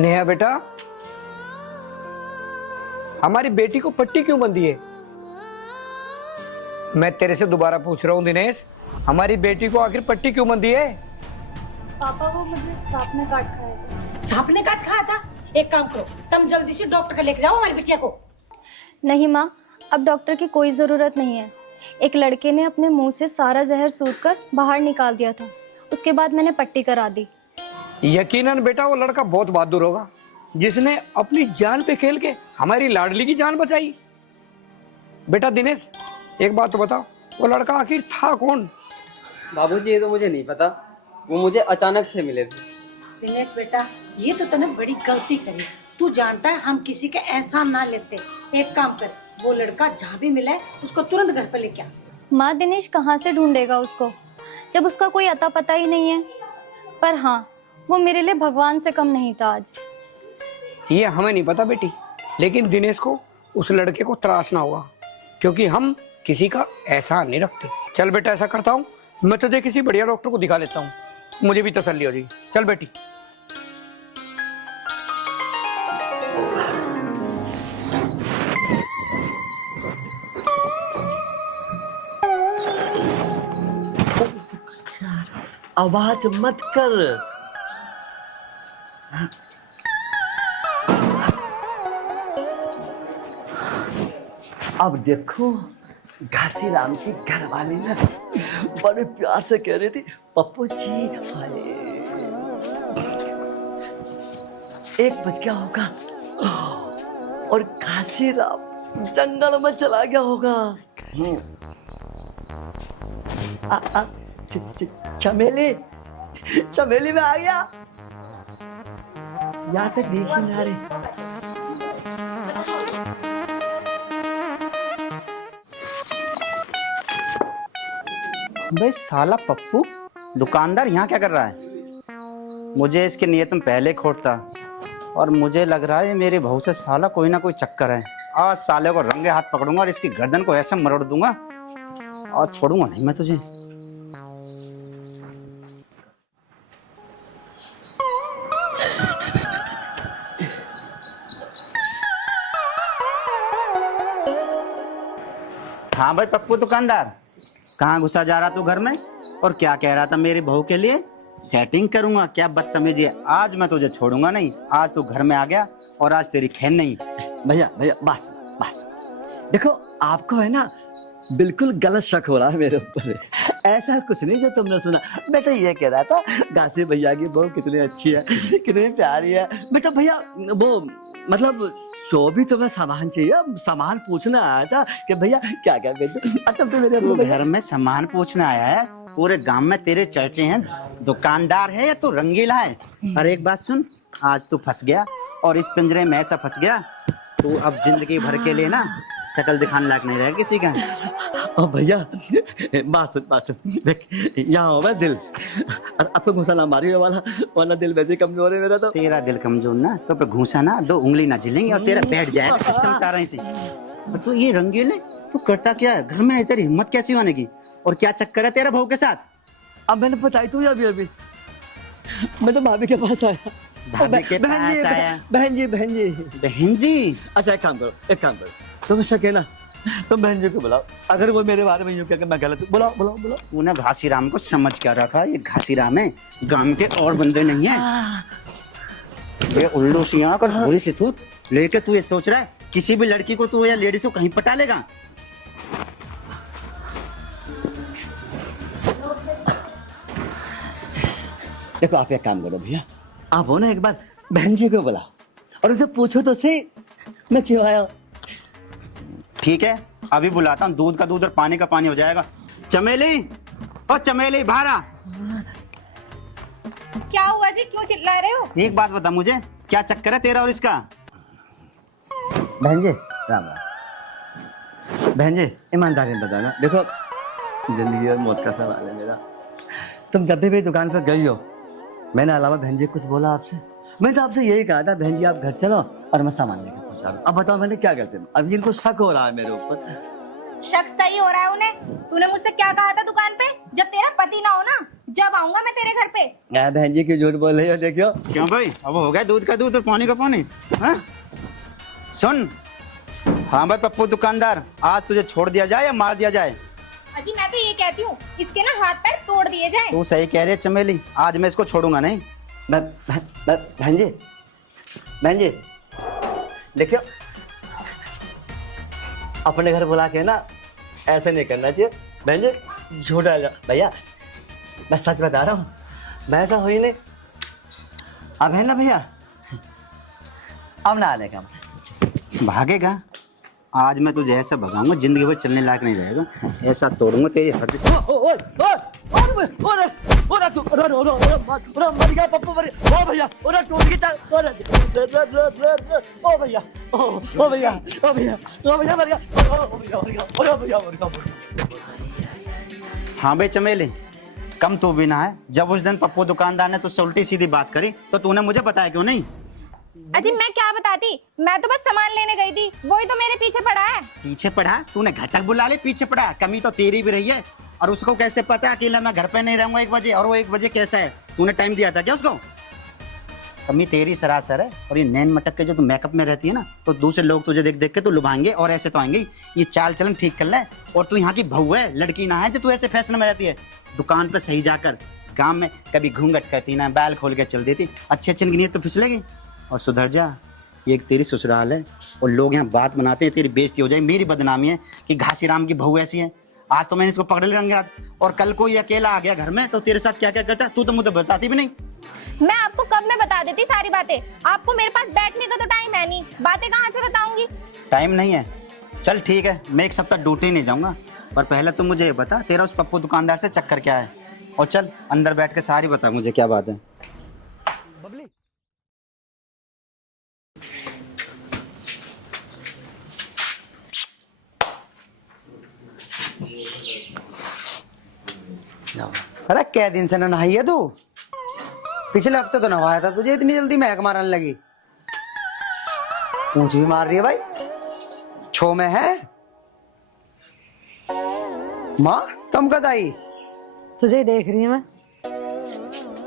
नेहा बेटा, हमारी बेटी को पट्टी क्यों बंधी है? मैं तेरे से दोबारा पूछ रहा हूँ दिनेश, हमारी बेटी को आखिर पट्टी क्यों बंधी है? पापा वो मुझे सांप ने काट खाया था। सांप ने काट खाया था? एक काम करो, तुम जल्दी से डॉक्टर के लेके जाओ हमारी बिटिया को। नहीं माँ, अब डॉक्टर की कोई जरूरत नहीं है। एक लड़के ने अपने मुंह से सारा जहर सूंघ कर बाहर निकाल दिया था, उसके बाद मैंने पट्टी करा दी। यकीनन बेटा वो लड़का बहुत बहादुर होगा, जिसने अपनी जान पे खेल के हमारी लाडली की जान बचाई। बेटा दिनेश, एक बात तो बताओ, वो लड़का आखिर था कौन? बाबूजी ये तो मुझे नहीं पता, वो मुझे अचानक से मिले थे। दिनेश बेटा, ये तो तूने बड़ी गलती करी। तू जानता है हम किसी के एहसान ना लेते। एक काम कर, वो लड़का जहाँ भी मिला है उसको तुरंत घर पर लेके आ। माँ, दिनेश कहाँ से ढूंढेगा उसको जब उसका कोई अता पता ही नहीं है। पर हाँ, वो मेरे लिए भगवान से कम नहीं था आज। ये हमें नहीं पता बेटी, लेकिन दिनेश को उस लड़के को तराशना होगा, क्योंकि हम किसी का एहसान नहीं रखते। चल बेटा, ऐसा करता हूँ, मैं तुझे किसी बढ़िया डॉक्टर को दिखा देता हूँ, मुझे भी तसल्ली हो जाएगी। चल बेटी। आवाज मत कर। अब देखो, घासीराम की घरवाली ने बड़े प्यार से कह रही थी, पप्पू जी हाय। 1 बज गया होगा और घासीराम जंगल में चला गया होगा। चमेली, चमेली में आ गया। यहाँ तक देखी ना रे। भाई साला पप्पू दुकानदार यहाँ क्या कर रहा है? मुझे इसकी नीयत में पहले खोटता, और मुझे लग रहा है मेरे बहू से साला कोई ना कोई चक्कर है। आज साले को रंगे हाथ पकड़ूंगा और इसकी गर्दन को ऐसे मरोड़ दूंगा और छोड़ूंगा नहीं मैं तुझे। हाँ भाई पप्पू दुकानदार, कहाँ घुसा जा रहा तू घर में, और क्या कह रहा था मेरी बहू के लिए सेटिंग करूंगा? क्या बदतमीजी है, आज मैं तुझे छोड़ूंगा नहीं। आज तू घर में आ गया और आज तेरी खैर नहीं। भैया भैया बस बस, देखो आपको है ना बिल्कुल गलत शक हो रहा है मेरे ऊपर। ऐसा कुछ नहीं जो तुमने सुना। मैं तो ये कह रहा था गासी भैया की बहू कितनी अच्छी है, कितनी प्यारी है। बेटा भैया वो मतलब जो भी तुम्हें सामान चाहिए, सामान पूछना आया था कि भैया क्या क्या कहते। तब तो मेरे तू घर में सामान पूछना आया है? पूरे गांव में तेरे चर्चे हैं, दुकानदार है या तू रंगीला है? अरे एक बात सुन, आज तू फंस गया और इस पिंजरे में ऐसा फंस गया, तू अब जिंदगी भर के लिए ना शकल दिखाने लायक नहीं रहेगा किसी का। और भैया बात देख, यहाँ हो मैं दिल, और आपको घुसा ना मारी वाला, वरना दिल वैसे कमजोर है मेरा। तो तेरा दिल कमजोर ना, तो पे घूसा ना 2 उंगली ना झिलेंगे और तेरा बैठ जाएगा सिस्टम सारा इसी। और तू ये रंगील है, तू करता क्या है घर में? तेरी हिम्मत कैसी होने की? और क्या चक्कर है तेरा बहू के साथ? अब मैंने बताई तू अभी अभी, मैं तो भाभी के पास आया। भाभी के पास आया? बहन जी बहन जी? अच्छा एक काम करो, तुम शक है ना, तुम बहन जी को बुलाओ। अगर वो मेरे बारे में यूं क्या कि मैं गलत हूं, बुलाओ। तूने घासीराम को समझ क्या रखा? ये घासीराम है, गांव के और बंदे नहीं है। ये उल्लू सियां कर थोड़ी सी तू लेके तू ये सोच रहा है किसी भी लड़की को तू या लेडीज को कहीं पटा लेगा? देखो आप एक काम करो भैया, आप हो ना एक बार बहन जी को बुलाओ और उसे पूछो तो सही मैं क्यों आया। ठीक है, अभी बुलाता हूँ। दूध का दूध और पानी का पानी हो जाएगा। चमेली, ओ चमेली बाहर आ। क्या हुआ जी, क्यों चिल्ला रहे हो? एक बात बता मुझे, क्या चक्कर है तेरा और इसका? बहन जी राम राम। बहन जी ईमानदारी में बताना, देखो जिंदगी और मौत का सवाल है मेरा। तुम जब भी मेरी दुकान पर गई हो, मैंने अलावा बहन जी कुछ बोला आपसे? मैं तो आपसे यही कहा था बहन जी आप घर चलो और मैं सामान लेकर पहुंचा दूं। अब बताओ मैंने क्या करते? अब इनको शक हो रहा है मेरे ऊपर। शक सही हो रहा है उन्हें। तूने मुझसे क्या कहा था दुकान पे? जब तेरा पति ना हो ना, जब आऊंगा मैं तेरे घर पे। बहन जी क्यों झूठ बोल रही हो? देखियो क्यों भाई, अब हो गया दूध का दूध और पानी का पानी। हाँ? सुन, हाँ भाई पप्पू दुकानदार, आज तुझे छोड़ दिया जाए या मार दिया जाए? अजी मैं तो ये कहती हूँ इसके ना हाथ पैर तोड़ दिए जाए। तू सही कह रही है चमेली, आज मैं इसको छोड़ूंगा नहीं। बहन जी देखियो, अपने घर बुला के ना ऐसे नहीं करना चाहिए बहन जी, झूठा भैया मैं सच बता रहा हूँ, मैं ऐसा हो ही नहीं। अब है ना भैया, अब ना आने का। भागेगा? आज मैं तुझे ऐसा भगाऊंगा जिंदगी भर चलने लायक नहीं रहेगा। ऐसा तोड़ूंगा तेरी हड्डी। मर गया पप्पू, मर गया। ओ भैया, ओरा टूट के चल। ओ भैया, ओ भैया मर गया। ओ भैया मर गया। हाँ भाई चमेली, कम तू भी ना है। जब उस दिन पप्पू दुकानदार ने तुझसे उल्टी सीधी बात करी तो तूने मुझे बताया क्यों नहीं? अजी मैं क्या बताती, मैं तो बस सामान लेने गई थी, वही तो मेरे पीछे पड़ा है। पीछे पड़ा? तूने घटक बुला ले, पीछे पड़ा? कमी तो तेरी भी रही है। और उसको कैसे पता है अकेला मैं घर पे नहीं रहूंगा 1 बजे, और वो 1 बजे कैसा है? तूने टाइम दिया था क्या उसको? कमी तेरी सरासर है। और ये नैन मटक के जो तू मेकअप में रहती है ना, तो दूसरे लोग तुझे देख देख के तो लुभाएंगे और ऐसे तो आएंगे। ये चाल चलन ठीक कर ले। और तू यहाँ की बहू है, लड़की ना है जो तू ऐसे फैशन में रहती है। दुकान पे सही जाकर, गाँव में कभी घूंघट करती ना, बैल खोल के चल देती। अच्छे अच्छे की नीयत तो फिसलेगी। और सुधर जा, ये एक तेरी ससुराल है और लोग यहाँ बात बनाते हैं, तेरी बेइज्जती हो जाए। मेरी बदनामी है कि घासीराम की बहू ऐसी है। आज तो मैंने इसको पकड़ ले रंगे हाथ, और कल को ये अकेला आ गया घर में तो तेरे साथ क्या क्या करता तू तो मुझे बताती भी नहीं। मैं आपको कब में बता देती सारी बातें, आपको मेरे पास बैठने का तो टाइम है नहीं, बातें कहाँ से बताऊंगी? टाइम नहीं है? चल ठीक है, मैं 1 सप्ताह ड्यूटी नहीं जाऊंगा, पर पहले तुम मुझे बता तेरा उस पप्पू दुकानदार से चक्कर क्या है। और चल अंदर बैठ के सारी बता मुझे क्या बात है। अरे क्या दिन से ना नहाई है तू? पिछले हफ्ते तो नवाया था तुझे, इतनी जल्दी महक मारने लगी। पूंछ भी मार रही है भाई, छो में है। माँ तुम कद आई? तुझे ही देख रही है मैं।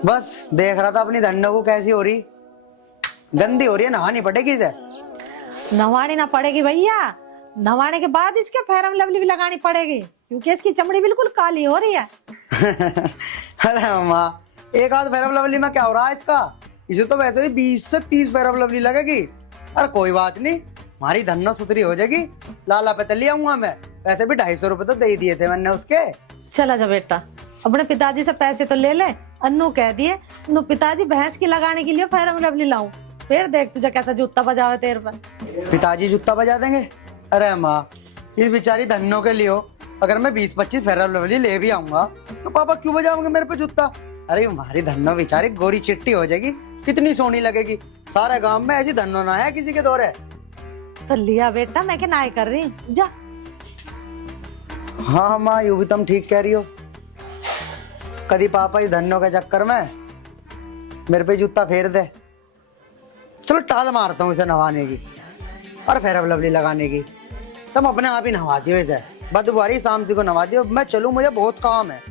बस देख रहा था अपनी धन्नो को कैसी हो रही, गंदी हो रही है, नहानी पड़ेगी इसे। नवानी ना पड़ेगी भैया, नवाने के बाद इसके फेरम लवली भी लगानी पड़ेगी, क्योंकि इसकी चमड़ी बिल्कुल काली हो रही है। अरे माँ, एक आध फेरम लवली में क्या हो रहा है इसका? इसे तो वैसे भी 20 से 30 फेरम लवली लगेगी। अरे कोई बात नहीं, हमारी धन्ना सुथरी हो जाएगी। लाला पे ले आऊंगा मैं, वैसे भी 250 रुपए तो दे ही दिए थे मैंने उसके। चला जा बेटा, अपने पिताजी से पैसे तो ले ले। अन्नू कह दिए अन्नू पिताजी भैंस की लगाने के लिए फेरम लवली लाऊं, फिर देख तुझे कैसा जूता बजावे तेरे पर। पिताजी जूता बजा देंगे? अरे माँ, इस बेचारी धन्नो के लिए हो, अगर मैं 20-25 फेरम लवली ले भी आऊंगा तो पापा क्यों बजाओगे मेरे पे जूता? अरे हमारी धन्नो बेचारी गोरी चिट्टी हो जाएगी, कितनी सोनी लगेगी। सारे गांव में ऐसी धन्नो ना है किसी के दौरे। तो लिया बेटा, मैं क्या नाय कर रही, जा। हाँ माँ, यूं भी तुम ठीक कह रही हो। कभी पापा इस धन्नो के चक्कर में मेरे पे जूता फेर दे। चलो टाल मारता हूँ इसे नहाने की और फेरम लवली लगाने की। तुम अपने आप ही नहवा दियो इसे, बदबुआरी शाम जी को नहवा दियो। मैं चलूँ, मुझे बहुत काम है।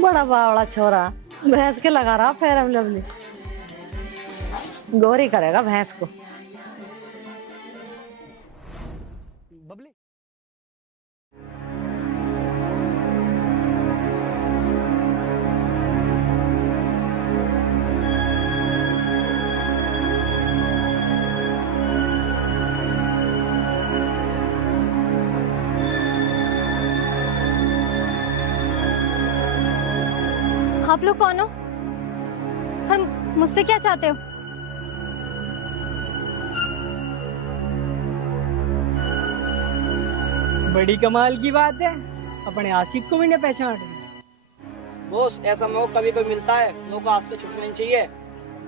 बड़ा बावड़ा छोरा, भैंस के लगा रहा फेरम लवली, गोरी करेगा भैंस को। बबली आप लोग कौन हो और मुझसे क्या चाहते हो? बड़ी कमाल की बात है, अपने आसिफ को भी नहीं पहचान रही। बॉस, ऐसा मौका कभी कभी मिलता है, लोग आज तो छुटना नहीं चाहिए।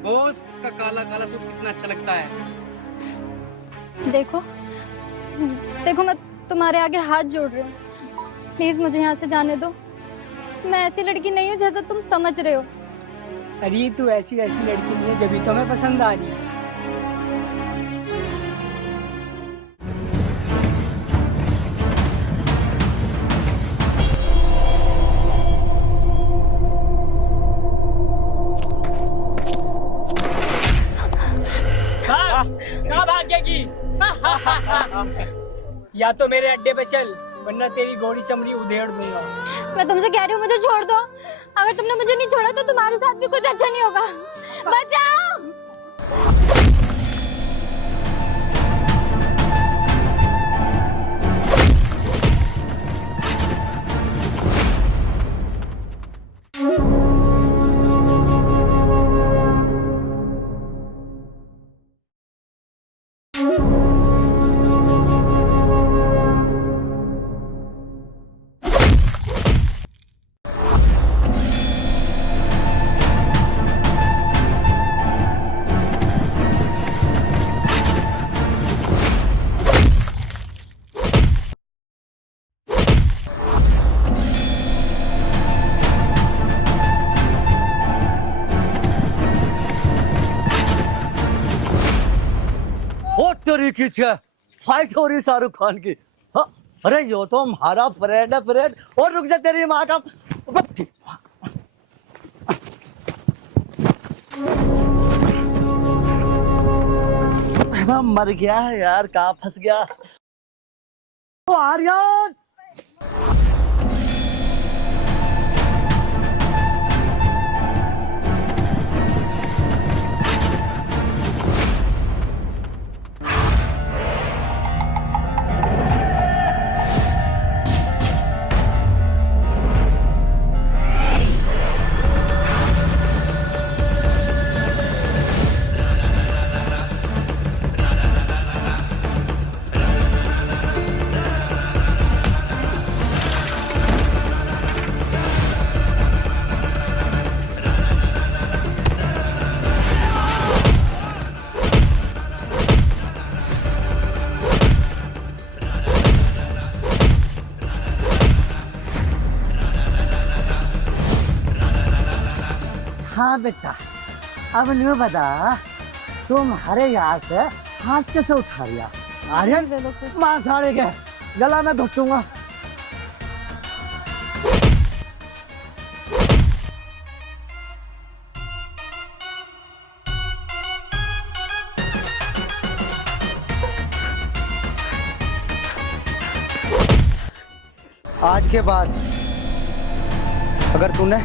बॉस, इसका काला काला सूट कितना अच्छा लगता है। देखो देखो, मैं तुम्हारे आगे हाथ जोड़ रही हूँ, प्लीज मुझे यहाँ से जाने दो। मैं ऐसी लड़की नहीं हूँ जैसा तुम समझ रहे हो। अरे तू ऐसी वैसी लड़की नहीं है, जब भी तो हमें पसंद आ रही है। कहाँ भागेगी? या तो मेरे अड्डे पे चल, वरना तेरी गोरी चमड़ी उधेड़ दूंगा। मैं तुमसे कह रही हूँ मुझे छोड़ दो। अगर तुमने मुझे नहीं छोड़ा तो तुम्हारे साथ भी कुछ अच्छा नहीं होगा। बचाओ! तरीके से फाइट हो रही शाहरुख खान की। हाँ, अरे यो तो हमारा फ्रेंड है, फ्रेंड। और रुक जा, तेरी माँ का मैं मर गया है यार, कहाँ फंस गया। तो आर्यन हाँ बेटा, अब नहीं बता तुम्हारे यार से हाथ कैसे उठा लिया? आर्यन मां साड़े के गला में घुटूंगा। आज के बाद अगर तूने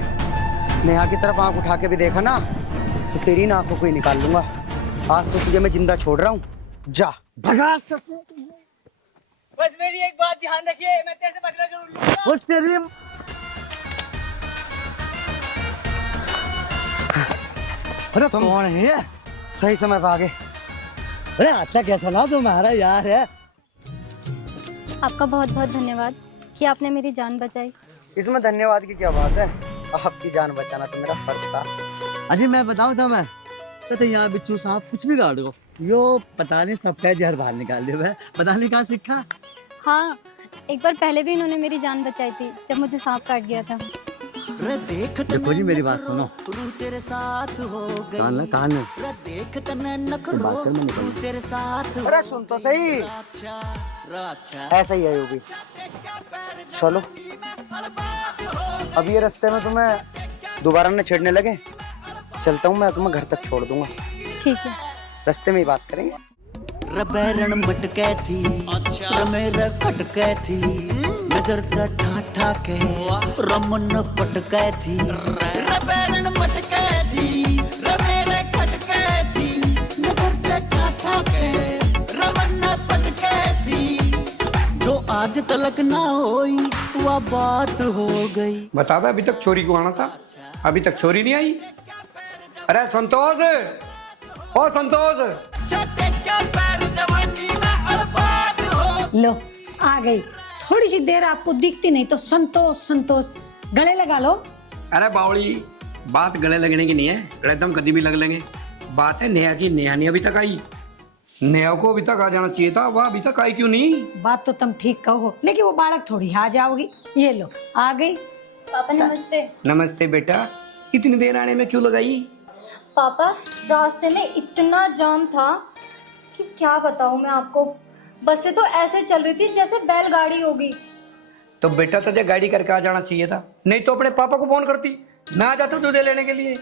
नेहा की तरफ आंख उठा के भी देखा ना तो तेरी ना आंखों को ही निकाल लूंगा। आज तो तुझे मैं जिंदा छोड़ रहा हूँ, जा भगा बस मेरी एक बात ध्यान रखिए, मैं तेरे से बदला जरूर लूंगा। वो तेरी अरे तुम कौन है ये? सही समय पे आ गए। अरे आता कैसा ना तुम्हारा यार है। आपका बहुत बहुत धन्यवाद कि आपने मेरी जान बचाई। इसमें धन्यवाद की क्या बात है, आपकी जान बचाना तो मेरा फर्ज था। अजी मैं बताऊँ था मैं तो यहाँ बिच्छू साहब कुछ भी गाड़ दो यो पता नहीं सबका जहर बाहर निकाल दिया। पता नहीं कहाँ सीखा। हाँ, एक बार पहले भी इन्होंने मेरी जान बचाई थी जब मुझे सांप काट गया था। देखो जी मेरी बात सुनो, तेरे साथ हो गई। कान में कान में देख तने नखरो रू तेरे साथ। अरे सुन तो सही, ऐसा ही है योगी। चलो अब ये रास्ते में तुम्हें दोबारा न छेड़ने लगे, चलता हूँ मैं, तुम्हें घर तक छोड़ दूंगा। ठीक है, रास्ते में ही बात करेंगे। रबैरण भटके थी, रमेर खटके थी, नजर ठा ठा के रमन पटके थी। रबैरण भटके थी, रमेर खटके थी, नजर ठा ठा के रमन पटके थी। जो आज तलक ना होई वह बात हो गई। बता बे, अभी तक छोरी को आना था, अभी तक छोरी नहीं आई। अरे संतोष, ओ संतोष। लो आ गई। थोड़ी सी देर आपको दिखती नहीं तो संतोष संतोष गले लगा लो। अरे बावली, बात गले लगने की नहीं है, एकदम कभी भी लग लेंगे। बात है नेहा की, नेहा नहीं अभी तक आई। नेहा को अभी तक आ जाना चाहिए था, वह अभी तक आई क्यों नहीं? बात तो तुम ठीक कहो, लेकिन वो बालक थोड़ी आ जाओगी। ये लो आ गई। पापा नमस्ते। नमस्ते बेटा, इतनी देर आने में क्यों लगाई? पापा रास्ते में इतना जाम था कि क्या बताऊं मैं आपको। बसें तो ऐसे चल रही थी जैसे बैलगाड़ी होगी। तो बेटा तुझे गाड़ी करके आ जाना चाहिए था, नहीं तो अपने पापा को फोन करती, मैं आ जाता तुझे लेने के लिए।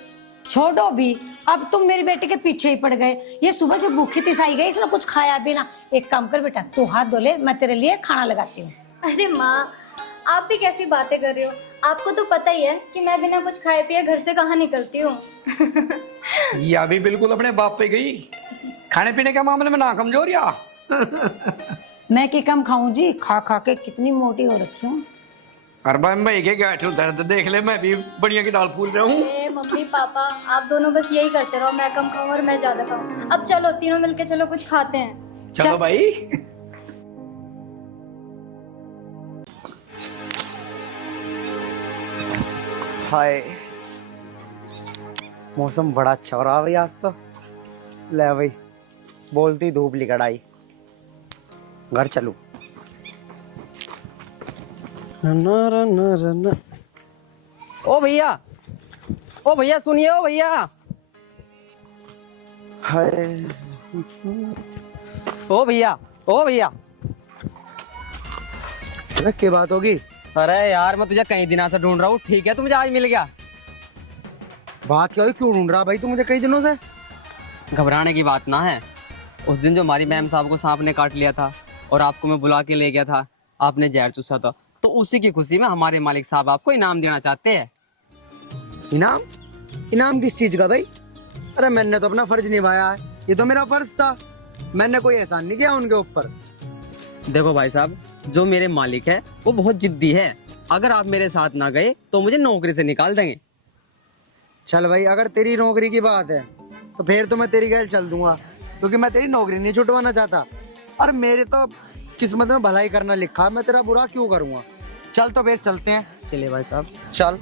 छोड़ो भी, अब तुम मेरी बेटी के पीछे ही पड़ गए। ये सुबह से भूखी तिसाई गई, इसने कुछ खाया भी ना। एक काम कर बेटा, तू हाथ धो ले, मैं तेरे लिए खाना लगाती हूँ। अरे माँ, आप भी कैसी बातें कर रही हो? आपको तो पता ही है कि मैं बिना कुछ खाए पिए घर से कहाँ निकलती हूँ। ये अभी बिल्कुल अपने बाप पे गई, खाने पीने के मामले में ना कमजोर या। मैं की कम खाऊं जी, खा खा के कितनी मोटी हो रखी हूँ। अरे भाई मैं एक गांठ दर्द देख ले, मैं भी बढ़िया की दाल फूल रहा हूँ। मम्मी पापा आप दोनों बस यही करते रहो, मैं कम खाऊं और मैं ज्यादा खाऊं। अब चलो तीनों मिलके चलो कुछ खाते हैं। चलो भाई। हाय, मौसम बड़ा अच्छा हो रहा है भाई आज तो। ले भाई, बोलती धूप निकल आई, घर चलूं। ओ भैया, ओ भैया सुनिए, ओ भैया। हाय, ओ भैया, ओ भैया। अरे क्या बात होगी? अरे यार मैं तुझे कई दिनों से ढूंढ रहा हूँ, ठीक है तू मुझे आज मिल गया। बात क्या हुई, क्यों ढूंढ रहा भाई तू मुझे कई दिनों से? घबराने की बात ना है। उस दिन जो हमारी मैम साहब को सांप ने काट लिया था और आपको मैं बुला के ले गया था, आपने जहर चूसा था, तो उसी की खुशी में हमारे मालिक साहब आपको इनाम देना चाहते हैं। इनाम? इनाम किस चीज का भाई? अरे मैंने तो अपना फर्ज निभाया है, ये तो मेरा फर्ज था, मैंने कोई एहसान नहीं किया उनके ऊपर। देखो भाई साहब, जो मेरे मालिक है वो बहुत जिद्दी है, अगर आप मेरे साथ ना गए तो मुझे नौकरी से निकाल देंगे। चल भाई, अगर तेरी नौकरी की बात है तो फिर तो मैं तेरी गैल चल दूंगा, क्योंकि मैं तेरी नौकरी नहीं छुटवाना चाहता। और मेरे तो किस्मत में भलाई करना लिखा है, मैं तेरा बुरा क्यों करूंगा। चल तो फिर चलते हैं। चलिए भाई साहब, चल।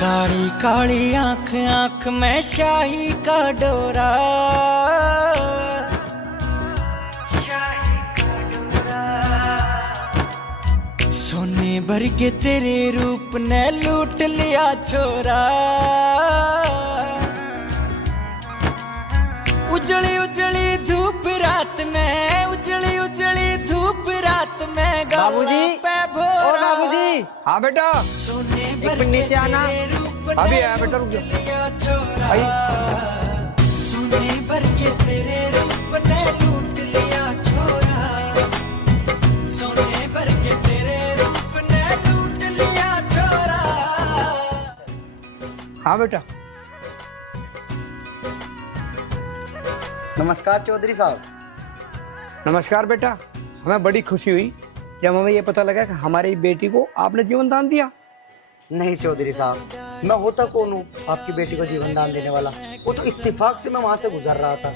काली काली आंख आंख में शाही का डोरा, सोने भर के तेरे रूप ने लूट लिया छोरा। उजली उजली धूप रात में, उजली उजली धूप रात में बाबूजी, ओ बाबूजी, हाँ बेटा, सोने एक भर मिनट के नीचे आना। तेरे रूप अभी ने आया बेटा, रुक लूट जाओ। लिया छोरा। आई। सोने भर के तेरे रूप ने लूट लिया छोरा, सोने भर के तेरे रूप ने लूट लिया छोरा। हाँ बेटा। नमस्कार चौधरी साहब। नमस्कार बेटा। हमें बड़ी खुशी हुई जब हमें ये पता लगा कि हमारी बेटी को आपने जीवन दान दिया। नहीं चौधरी साहब, मैं होता कौन हूँ आपकी बेटी को जीवन दान देने वाला। वो तो इत्तेफाक से मैं वहाँ से गुजर रहा था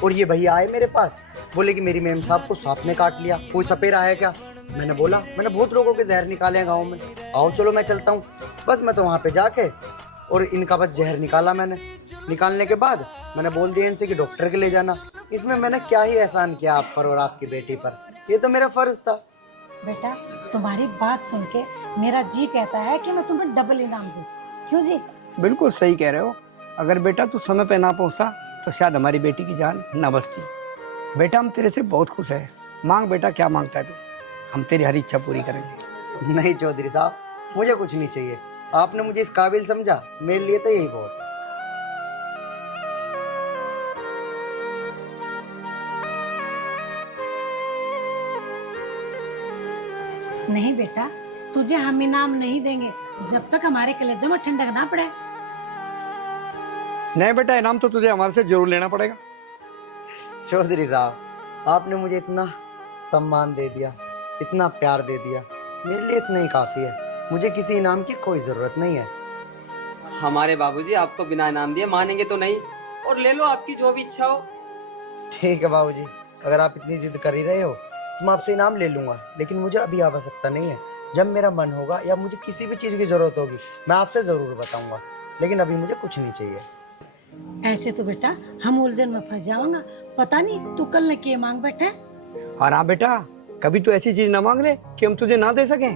और ये भैया आए मेरे पास, बोले कि मेरी मेम साहब को सांप ने काट लिया, कोई सपेरा है क्या। मैंने बोला मैंने बहुत लोगों के जहर निकाले हैं गाँव में, आओ चलो मैं चलता हूँ। बस मैं तो वहाँ पे जाके और इनका बस जहर निकाला। मैंने निकालने के बाद मैंने बोल दिया इनसे कि डॉक्टर के ले जाना। इसमें मैंने क्या ही एहसान किया आप पर और आपकी बेटी पर, ये तो मेरा फर्ज था। बेटा तुम्हारी बात सुन के मेरा जी कहता है कि मैं तुम्हें डबल इनाम दूं। क्यों जी? बिल्कुल सही कह रहे हो। अगर बेटा तू समय पे ना पहुंचता तो शायद हमारी बेटी की जान न बचती। बेटा हम तेरे से बहुत खुश हैं। मांग बेटा, क्या मांगता है तू, हम तेरी हर इच्छा पूरी करेंगे। नहीं चौधरी साहब, मुझे कुछ नहीं चाहिए। आपने मुझे इस काबिल समझा, मेरे लिए तो यही बहुत है। नहीं बेटा, तुझे हम इनाम नहीं देंगे जब तक हमारे कलेजे में ठंडक ना पड़े। नहीं बेटा, इनाम तो तुझे हमारे से जरूर लेना पड़ेगा। चौधरी साहब, आपने मुझे इतना सम्मान दे दिया, इतना प्यार दे दिया, मेरे लिए इतना ही काफी है। मुझे किसी इनाम की कोई जरूरत नहीं है। हमारे बाबूजी आपको बिना इनाम दिए मानेंगे तो नहीं, और ले लो आपकी जो भी इच्छा हो। ठीक है बाबूजी, अगर आप इतनी जिद कर ही रहे हो तो मैं आपसे इनाम ले लूंगा, लेकिन मुझे अभी आवश्यकता नहीं है। जब मेरा मन होगा या मुझे किसी भी चीज की जरूरत होगी मैं आपसे जरूर बताऊंगा, लेकिन अभी मुझे कुछ नहीं चाहिए। ऐसे तो बेटा हम उलझन में फंस जाऊंगा। पता नहीं तू कल ने किए मांग बैठा है। और हाँ बेटा, कभी तो ऐसी चीज ना मांग ले कि हम तुझे ना दे सकें।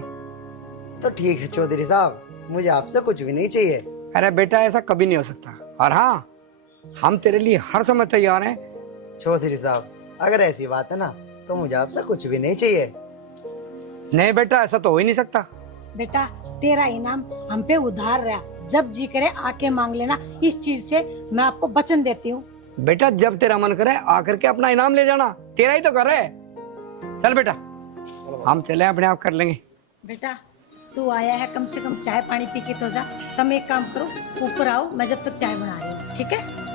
तो ठीक है चौधरी साहब, मुझे आपसे कुछ भी नहीं चाहिए। अरे बेटा, ऐसा कभी नहीं हो सकता। और हाँ, हम तेरे लिए हर समय तैयार हैं। चौधरी साहब, अगर ऐसी बात है ना तो मुझे आपसे कुछ भी नहीं चाहिए। नहीं बेटा, ऐसा तो हो ही नहीं सकता। बेटा तेरा इनाम हम पे उधार रहा, जब जी करे आके मांग लेना। इस चीज से मैं आपको वचन देती हूँ। बेटा जब तेरा मन करे आकर के अपना इनाम ले जाना, तेरा ही तो घर है। चल बेटा, हम चले अपने आप कर लेंगे। बेटा तू आया है, कम से कम चाय पानी पी के तो जा। तुम एक काम करो, ऊपर आओ, मैं जब तक चाय बना रही हूँ, ठीक है?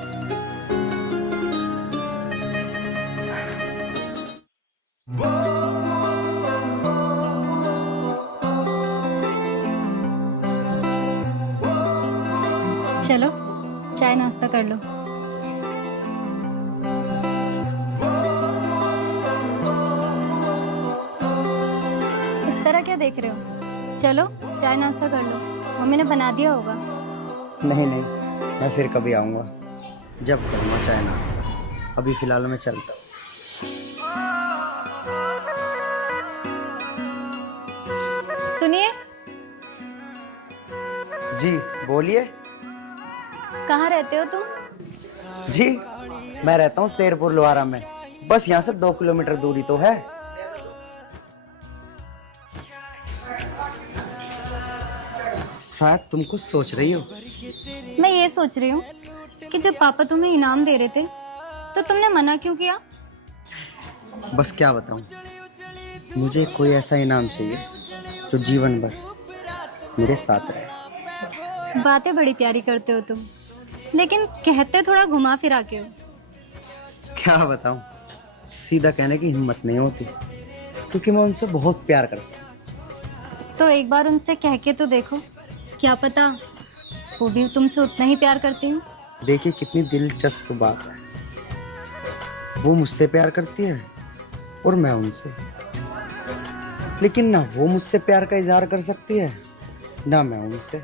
चलो चाय नाश्ता कर लो। इस तरह क्या देख रहे हो? चलो चाय नाश्ता कर लो, मम्मी ने बना दिया होगा। नहीं नहीं, मैं फिर कभी आऊंगा जब करूँगा चाय नाश्ता। अभी फिलहाल मैं चलता हूँ। सुनिए। जी बोलिए। कहाँ रहते हो तुम? जी मैं रहता हूँ शेरपुर लोहारा में, बस यहाँ से 2 किलोमीटर दूरी तो है। शायद तुम कुछ सोच रही हो। मैं ये सोच रही हूँ कि जब पापा तुम्हें इनाम दे रहे थे तो तुमने मना क्यों किया? बस क्या बताऊँ, मुझे कोई ऐसा इनाम चाहिए जो जीवन भर मेरे साथ रहे। बातें बड़ी प्यारी करते हो तुम, लेकिन कहते थोड़ा घुमा फिरा के हो। क्या बताऊँ, सीधा कहने की हिम्मत नहीं होती, क्योंकि मैं उनसे बहुत प्यार करता हूँ। तो एक बार उनसे कह के तो देखो, क्या पता वो भी तुमसे उतना ही प्यार करती हूँ। देखिए कितनी दिलचस्प बात है, वो मुझसे प्यार करती है और मैं उनसे, लेकिन ना वो मुझसे प्यार का इजहार कर सकती है ना मैं उनसे।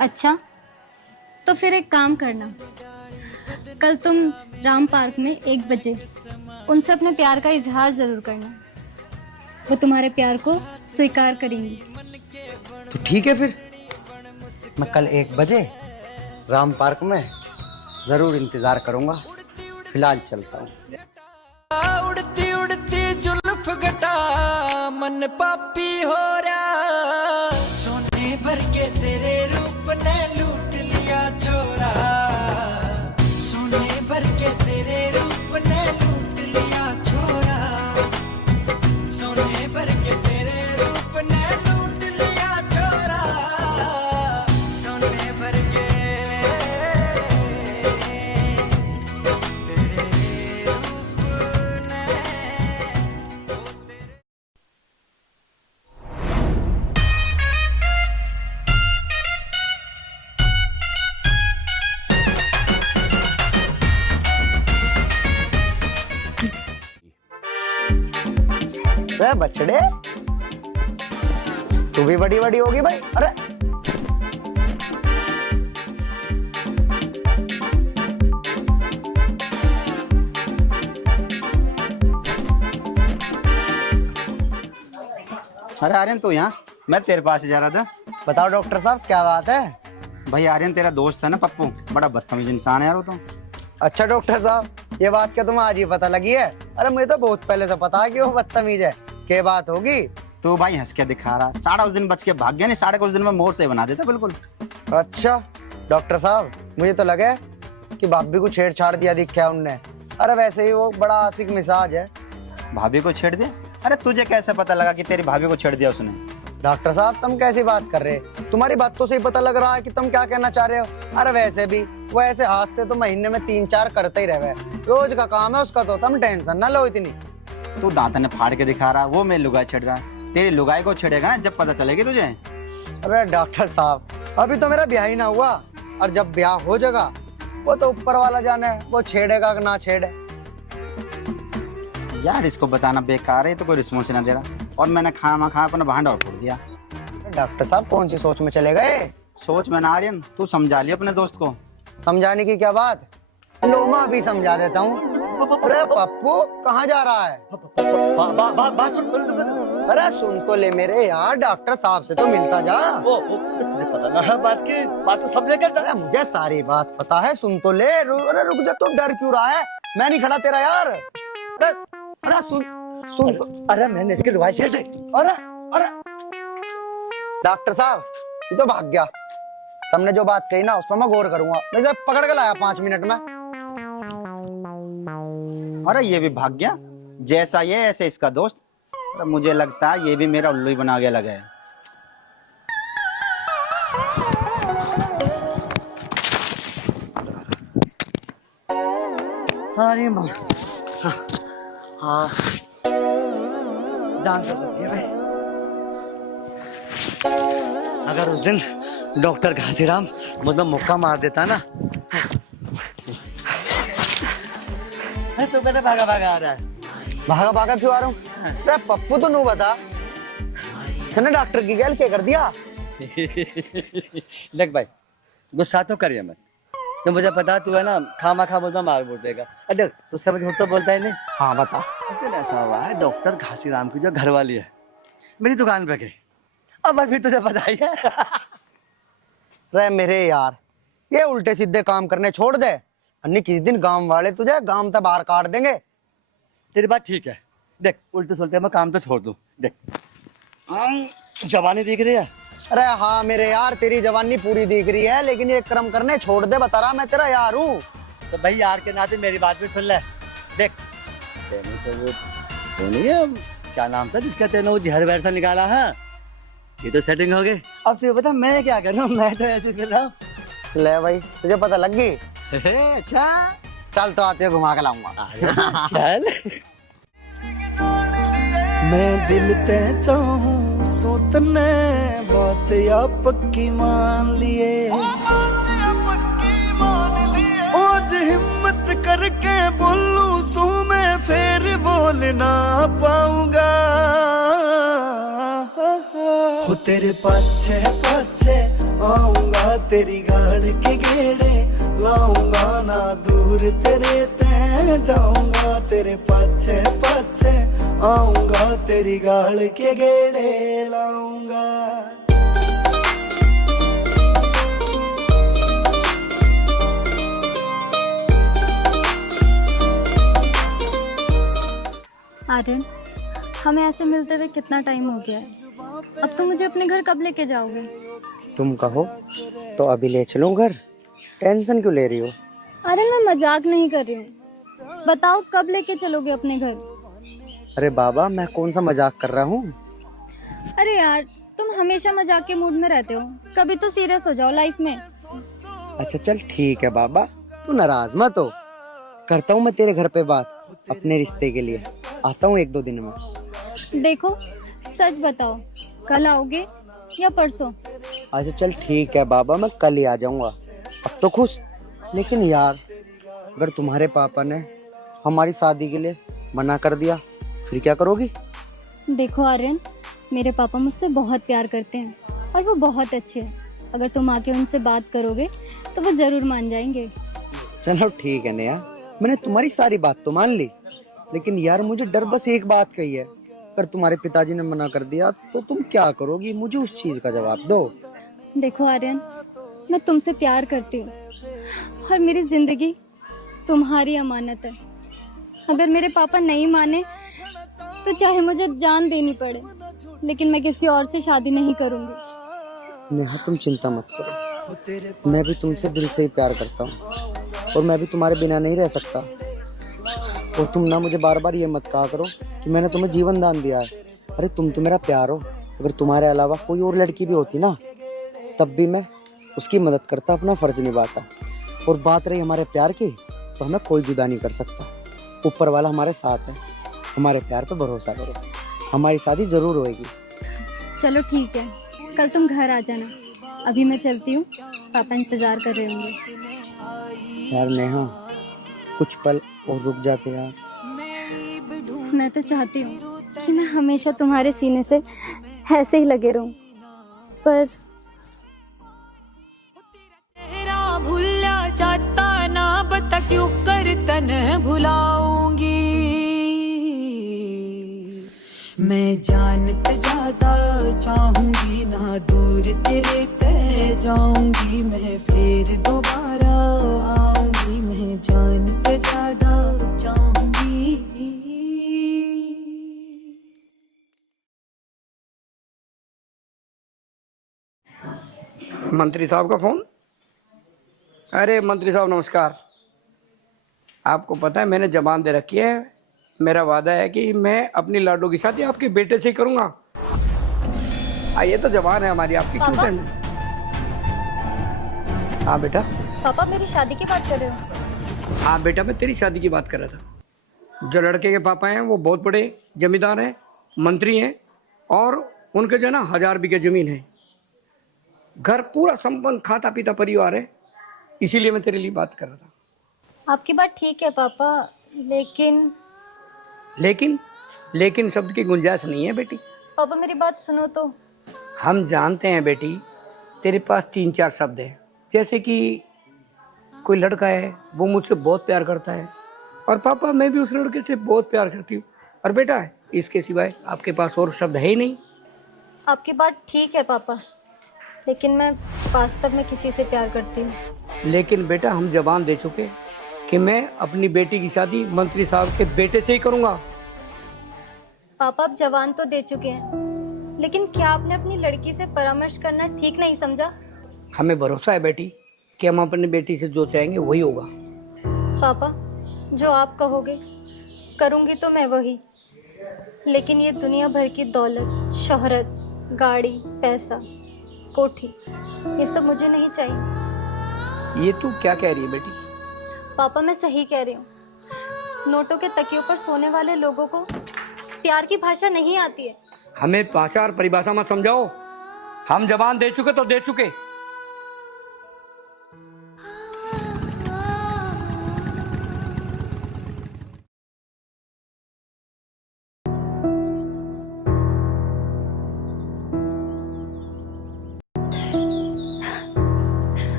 अच्छा, तो फिर एक काम करना, कल तुम राम पार्क में 1 बजे उनसे अपने प्यार का इजहार जरूर करना। वो तुम्हारे प्यार को स्वीकार करेंगी। तो ठीक है फिर, मैं कल 1 बजे राम पार्क में जरूर इंतजार करूंगा। फिलहाल चलता हूँ। उड़ती उड़ती जुल्फ गटा मन पापी हो रहा, सोने भर के तेरे रूप ने लूट लिया छोरा, सोने भर के तेरे रूप ने लूट लिया छोरा, सोने भर के तेरे रूप ने लूट लिया छोरा, सोने भर के बछड़े, तू भी बड़ी बड़ी होगी भाई। अरे अरे आर्यन तू यहाँ, मैं तेरे पास ही जा रहा था। बताओ डॉक्टर साहब क्या बात है? भाई आर्यन तेरा दोस्त है ना पप्पू, बड़ा बदतमीज इंसान है यार वो तो। अच्छा डॉक्टर साहब, ये बात क्या तुम्हें आज ही पता लगी है? अरे मुझे तो बहुत पहले से पता है कि वो बदतमीज है। क्या बात होगी? तू भाई हंस के दिखा रहा, साढ़े उस दिन बच के भाग गया, नहीं साढ़े कुछ दिन में मोर से बना देता बिल्कुल। अच्छा डॉक्टर साहब, मुझे तो लगे कि भाभी को छेड़छाड़ दिया दिखा उनने। अरे वैसे ही वो बड़ा आशिक मिजाज है। भाभी को छेड़ दिया? अरे तुझे कैसे पता लगा कि तेरी भाभी को छेड़ दिया उसने? डॉक्टर साहब तुम कैसी बात कर रहे? तुम्हारी बातों से ही पता लग रहा है कि तुम क्या कहना चाह रहे हो। अरे वैसे भी वो ऐसे हाथ से तो महीने में 3-4 करते ही रहे, रोज का काम है उसका, तो तुम टेंशन ना लो इतनी। तू दांत ने फाड़ के दिखा रहा, वो मेरी लुगाई छेड़ रहा है। तेरी लुगाई को छेड़ेगा ना जब पता चलेगी तुझे। अरे डॉक्टर साहब, अभी तो मेरा ब्याह ही ना हुआ, और जब ब्याह हो जाएगा वो तो ऊपर वाला जाने वो छेड़ेगा कि ना छेड़े। यार इसको बताना बेकार है, तो कोई रिस्पॉन्स ना दे रहा, और मैंने खा अपना भांडा फोड़ दिया। डॉक्टर साहब कौन सी सोच में चले गए? सोच में ना आर्यन, तू समझा लिया अपने दोस्त को। समझाने की क्या बात, लो मैं अभी समझा देता हूँ। अरे पप्पू कहाँ जा रहा है? अरे सुन तो ले मेरे यार, डॉक्टर साहब से तो मिलता जा। पता ना है बात तो सब लेकर जा। मुझे सारी बात पता है, सुन तो ले। अरे रुक जा, तू डर क्यों रहा है? मैं नहीं खड़ा तेरा यार। अरे सुन तो। अरे मैंने इसके लुगाई छेड़ दी। अरे डॉक्टर साहब ये तो भाग गया। तुमने जो बात कही ना उस पर मैं गौर करूंगा। मैं जब पकड़ के लाया 5 मिनट में। अरे ये भी भाग गया, जैसा ये ऐसे इसका दोस्त। अरे मुझे लगता है ये भी मेरा उल्लू ही बना गया लगा है। अरे माँ, हाँ जान तो लगी भाई। अगर उस दिन डॉक्टर घासीराम मतलब मुक्का मार देता ना। तो मैंने भागा आ रहा है। भागा क्यों आ रहा हूँ? अरे पप्पू तो नू बता, तूने डॉक्टर की गैल क्या कर दिया? देख भाई, गुस्सा तो करिए मत। तो मुझे पता तू है ना खा बोलता मार बोल देगा। अरे तू समझ झूठ तो बोलता है नहीं। हाँ बता। उस दिन ऐसा हुआ है, डॉक्टर घासीराम की जो घरवाली है मेरी दुकान पे गई। अब अभी तुझे पता ही है। रे मेरे यार, ये उल्टे सीधे काम करने छोड़ दे, अन्य किसी दिन गांव वाले तुझे गांव तक बाहर काट देंगे। तेरी बात ठीक है। देख उल्टे सुलटे मैं काम तो छोड़ दूं। देख जवानी दिख रही है। अरे हाँ मेरे यार, तेरी जवानी पूरी दिख रही है, लेकिन ये कर्म करने छोड़ दे। बता रहा मैं तेरा यार हूँ। तो भाई यार के नाते मेरी बात भी सुन ले। देख तेने तो वो नहीं है, क्या नाम था जिसका तेने वो जहर वहर सा निकाला है, ये तो सेटिंग हो गई। अब तुझे पता मैं क्या कर रहा हूँ? मैं तो ऐसे कर रहा हूँ। ले भाई तुझे पता लग गई? अच्छा चल तो आते घुमा के लाऊंगा। चल। मैं दिल ते चाहूं सोतने बात या पक्की मान लिए, आज हिम्मत करके बोलूं सू मैं फिर बोल ना पाऊंगा। हो तेरे पाछे पाछे आऊंगा तेरी गाड़ के गेड़े लाऊंगा ना दूर तेरे ते जाऊंगा तेरे पाछे पाछे आऊंगा तेरी गाड़ के गेड़े लाऊंगा। आर्यन, हमें ऐसे मिलते हुए कितना टाइम हो गया है। अब तुम मुझे अपने घर कब लेके जाओगे? तुम कहो तो अभी ले चलूं घर, टेंशन क्यों ले रही हो? अरे मैं मजाक नहीं कर रही हूँ, बताओ कब लेके चलोगे अपने घर? अरे बाबा, मैं कौन सा मजाक कर रहा हूँ? अरे यार, तुम हमेशा मजाक के मूड में रहते हो, कभी तो सीरियस हो जाओ लाइफ में। अच्छा चल ठीक है बाबा, तू नाराज मत हो, करता हूँ मैं तेरे घर पे बात अपने रिश्ते के लिए, आता हूँ 1-2 दिन में। देखो सच बताओ, कल आओगे या परसों? अच्छा चल ठीक है बाबा, मैं कल ही आ जाऊंगा। अब तो खुश, लेकिन यार अगर तुम्हारे पापा ने हमारी शादी के लिए मना कर दिया फिर क्या करोगी? देखो आर्यन, मेरे पापा मुझसे बहुत प्यार करते हैं और वो बहुत अच्छे हैं। अगर तुम आके उनसे बात करोगे तो वो जरूर मान जाएंगे। चलो ठीक है नेहा, मैंने तुम्हारी सारी बात तो मान ली, लेकिन यार मुझे डर बस एक बात का ही है, अगर तुम्हारे पिताजी ने मना कर दिया तो तुम क्या करोगी? मुझे उस चीज का जवाब दो। देखो आर्यन, मैं तुमसे प्यार करती हूँ और मेरी जिंदगी तुम्हारी अमानत है। अगर मेरे पापा नहीं माने तो चाहे मुझे जान देनी पड़े, लेकिन मैं किसी और से शादी नहीं करूंगी। नेहा तुम चिंता मत करो, मैं भी तुमसे दिल से ही प्यार करता हूँ और मैं भी तुम्हारे बिना नहीं रह सकता। और तुम ना मुझे बार बार ये मत कहा करो कि मैंने तुम्हें जीवन दान दिया है। अरे तुम तो मेरा प्यार हो, अगर तुम्हारे अलावा कोई और लड़की भी होती ना तब भी मैं उसकी मदद करता, अपना फर्ज निभाता। और बात रही हमारे प्यार की, तो हमें कोई जुदा नहीं कर सकता। ऊपर वाला हमारे साथ है, हमारे प्यार पे भरोसा करो, हमारी शादी जरूर होएगी। चलो ठीक है, कल तुम घर आ जाना। अभी मैं चलती हूँ, पापा इंतजार कर रहे होंगे। यार नेहा, कुछ पल और रुक जाते यार। मैं तो चाहती हूँ कि मैं हमेशा तुम्हारे सीने से ऐसे ही लगे रहूं, पर भूला जाता ना, बता क्यों कर तन भुलाऊंगी। मैं जानते ज्यादा चाहूंगी ना, दूर तेरे ते जाऊंगी मैं, फिर दोबारा आऊंगी मैं, जानते ज्यादा चाहूंगी। मंत्री साहब का फोन। अरे मंत्री साहब नमस्कार। आपको पता है मैंने जबान दे रखी है, मेरा वादा है कि मैं अपनी लाडो की शादी आपके बेटे से करूंगा। ये तो जबान है हमारी, आपकी क्यों टेंशन? हाँ बेटा। पापा मेरी शादी की बात कर रहे हो? हाँ बेटा, मैं तेरी शादी की बात कर रहा था। जो लड़के के पापा हैं वो बहुत बड़े जमींदार हैं, मंत्री हैं, और उनके जो है ना 1000 बीघे जमीन है, घर पूरा संपन्न खाता पीता परिवार है। इसीलिए मैं तेरे लिए बात कर रहा था। आपकी बात ठीक है पापा, लेकिन लेकिन शब्द की गुंजाइश नहीं है बेटी। पापा मेरी बात सुनो तो। हम जानते हैं बेटी, तेरे पास 3-4 शब्द हैं, जैसे कि कोई लड़का है वो मुझसे बहुत प्यार करता है, और पापा मैं भी उस लड़के से बहुत प्यार करती हूँ, और बेटा इसके सिवाय आपके पास और शब्द है ही नहीं। आपकी बात ठीक है पापा, लेकिन मैं वास्तव में किसी से प्यार करती हूँ। लेकिन बेटा हम जबान दे चुके कि मैं अपनी बेटी की शादी मंत्री साहब के बेटे से ही करूंगा। पापा आप जवान तो दे चुके हैं, लेकिन क्या आपने अपनी लड़की से परामर्श करना ठीक नहीं समझा? हमें भरोसा है बेटी कि हम अपनी बेटी से जो चाहेंगे वही होगा। पापा जो आप कहोगे करूंगी तो मैं वही, लेकिन ये दुनिया भर की दौलत, शोहरत, गाड़ी, पैसा, कोठी, ये सब मुझे नहीं चाहिए। ये तू क्या कह रही है बेटी? पापा मैं सही कह रही हूँ। नोटों के तकियों पर सोने वाले लोगों को प्यार की भाषा नहीं आती है। हमें भाषा और परिभाषा मत समझाओ, हम जबान दे चुके तो दे चुके।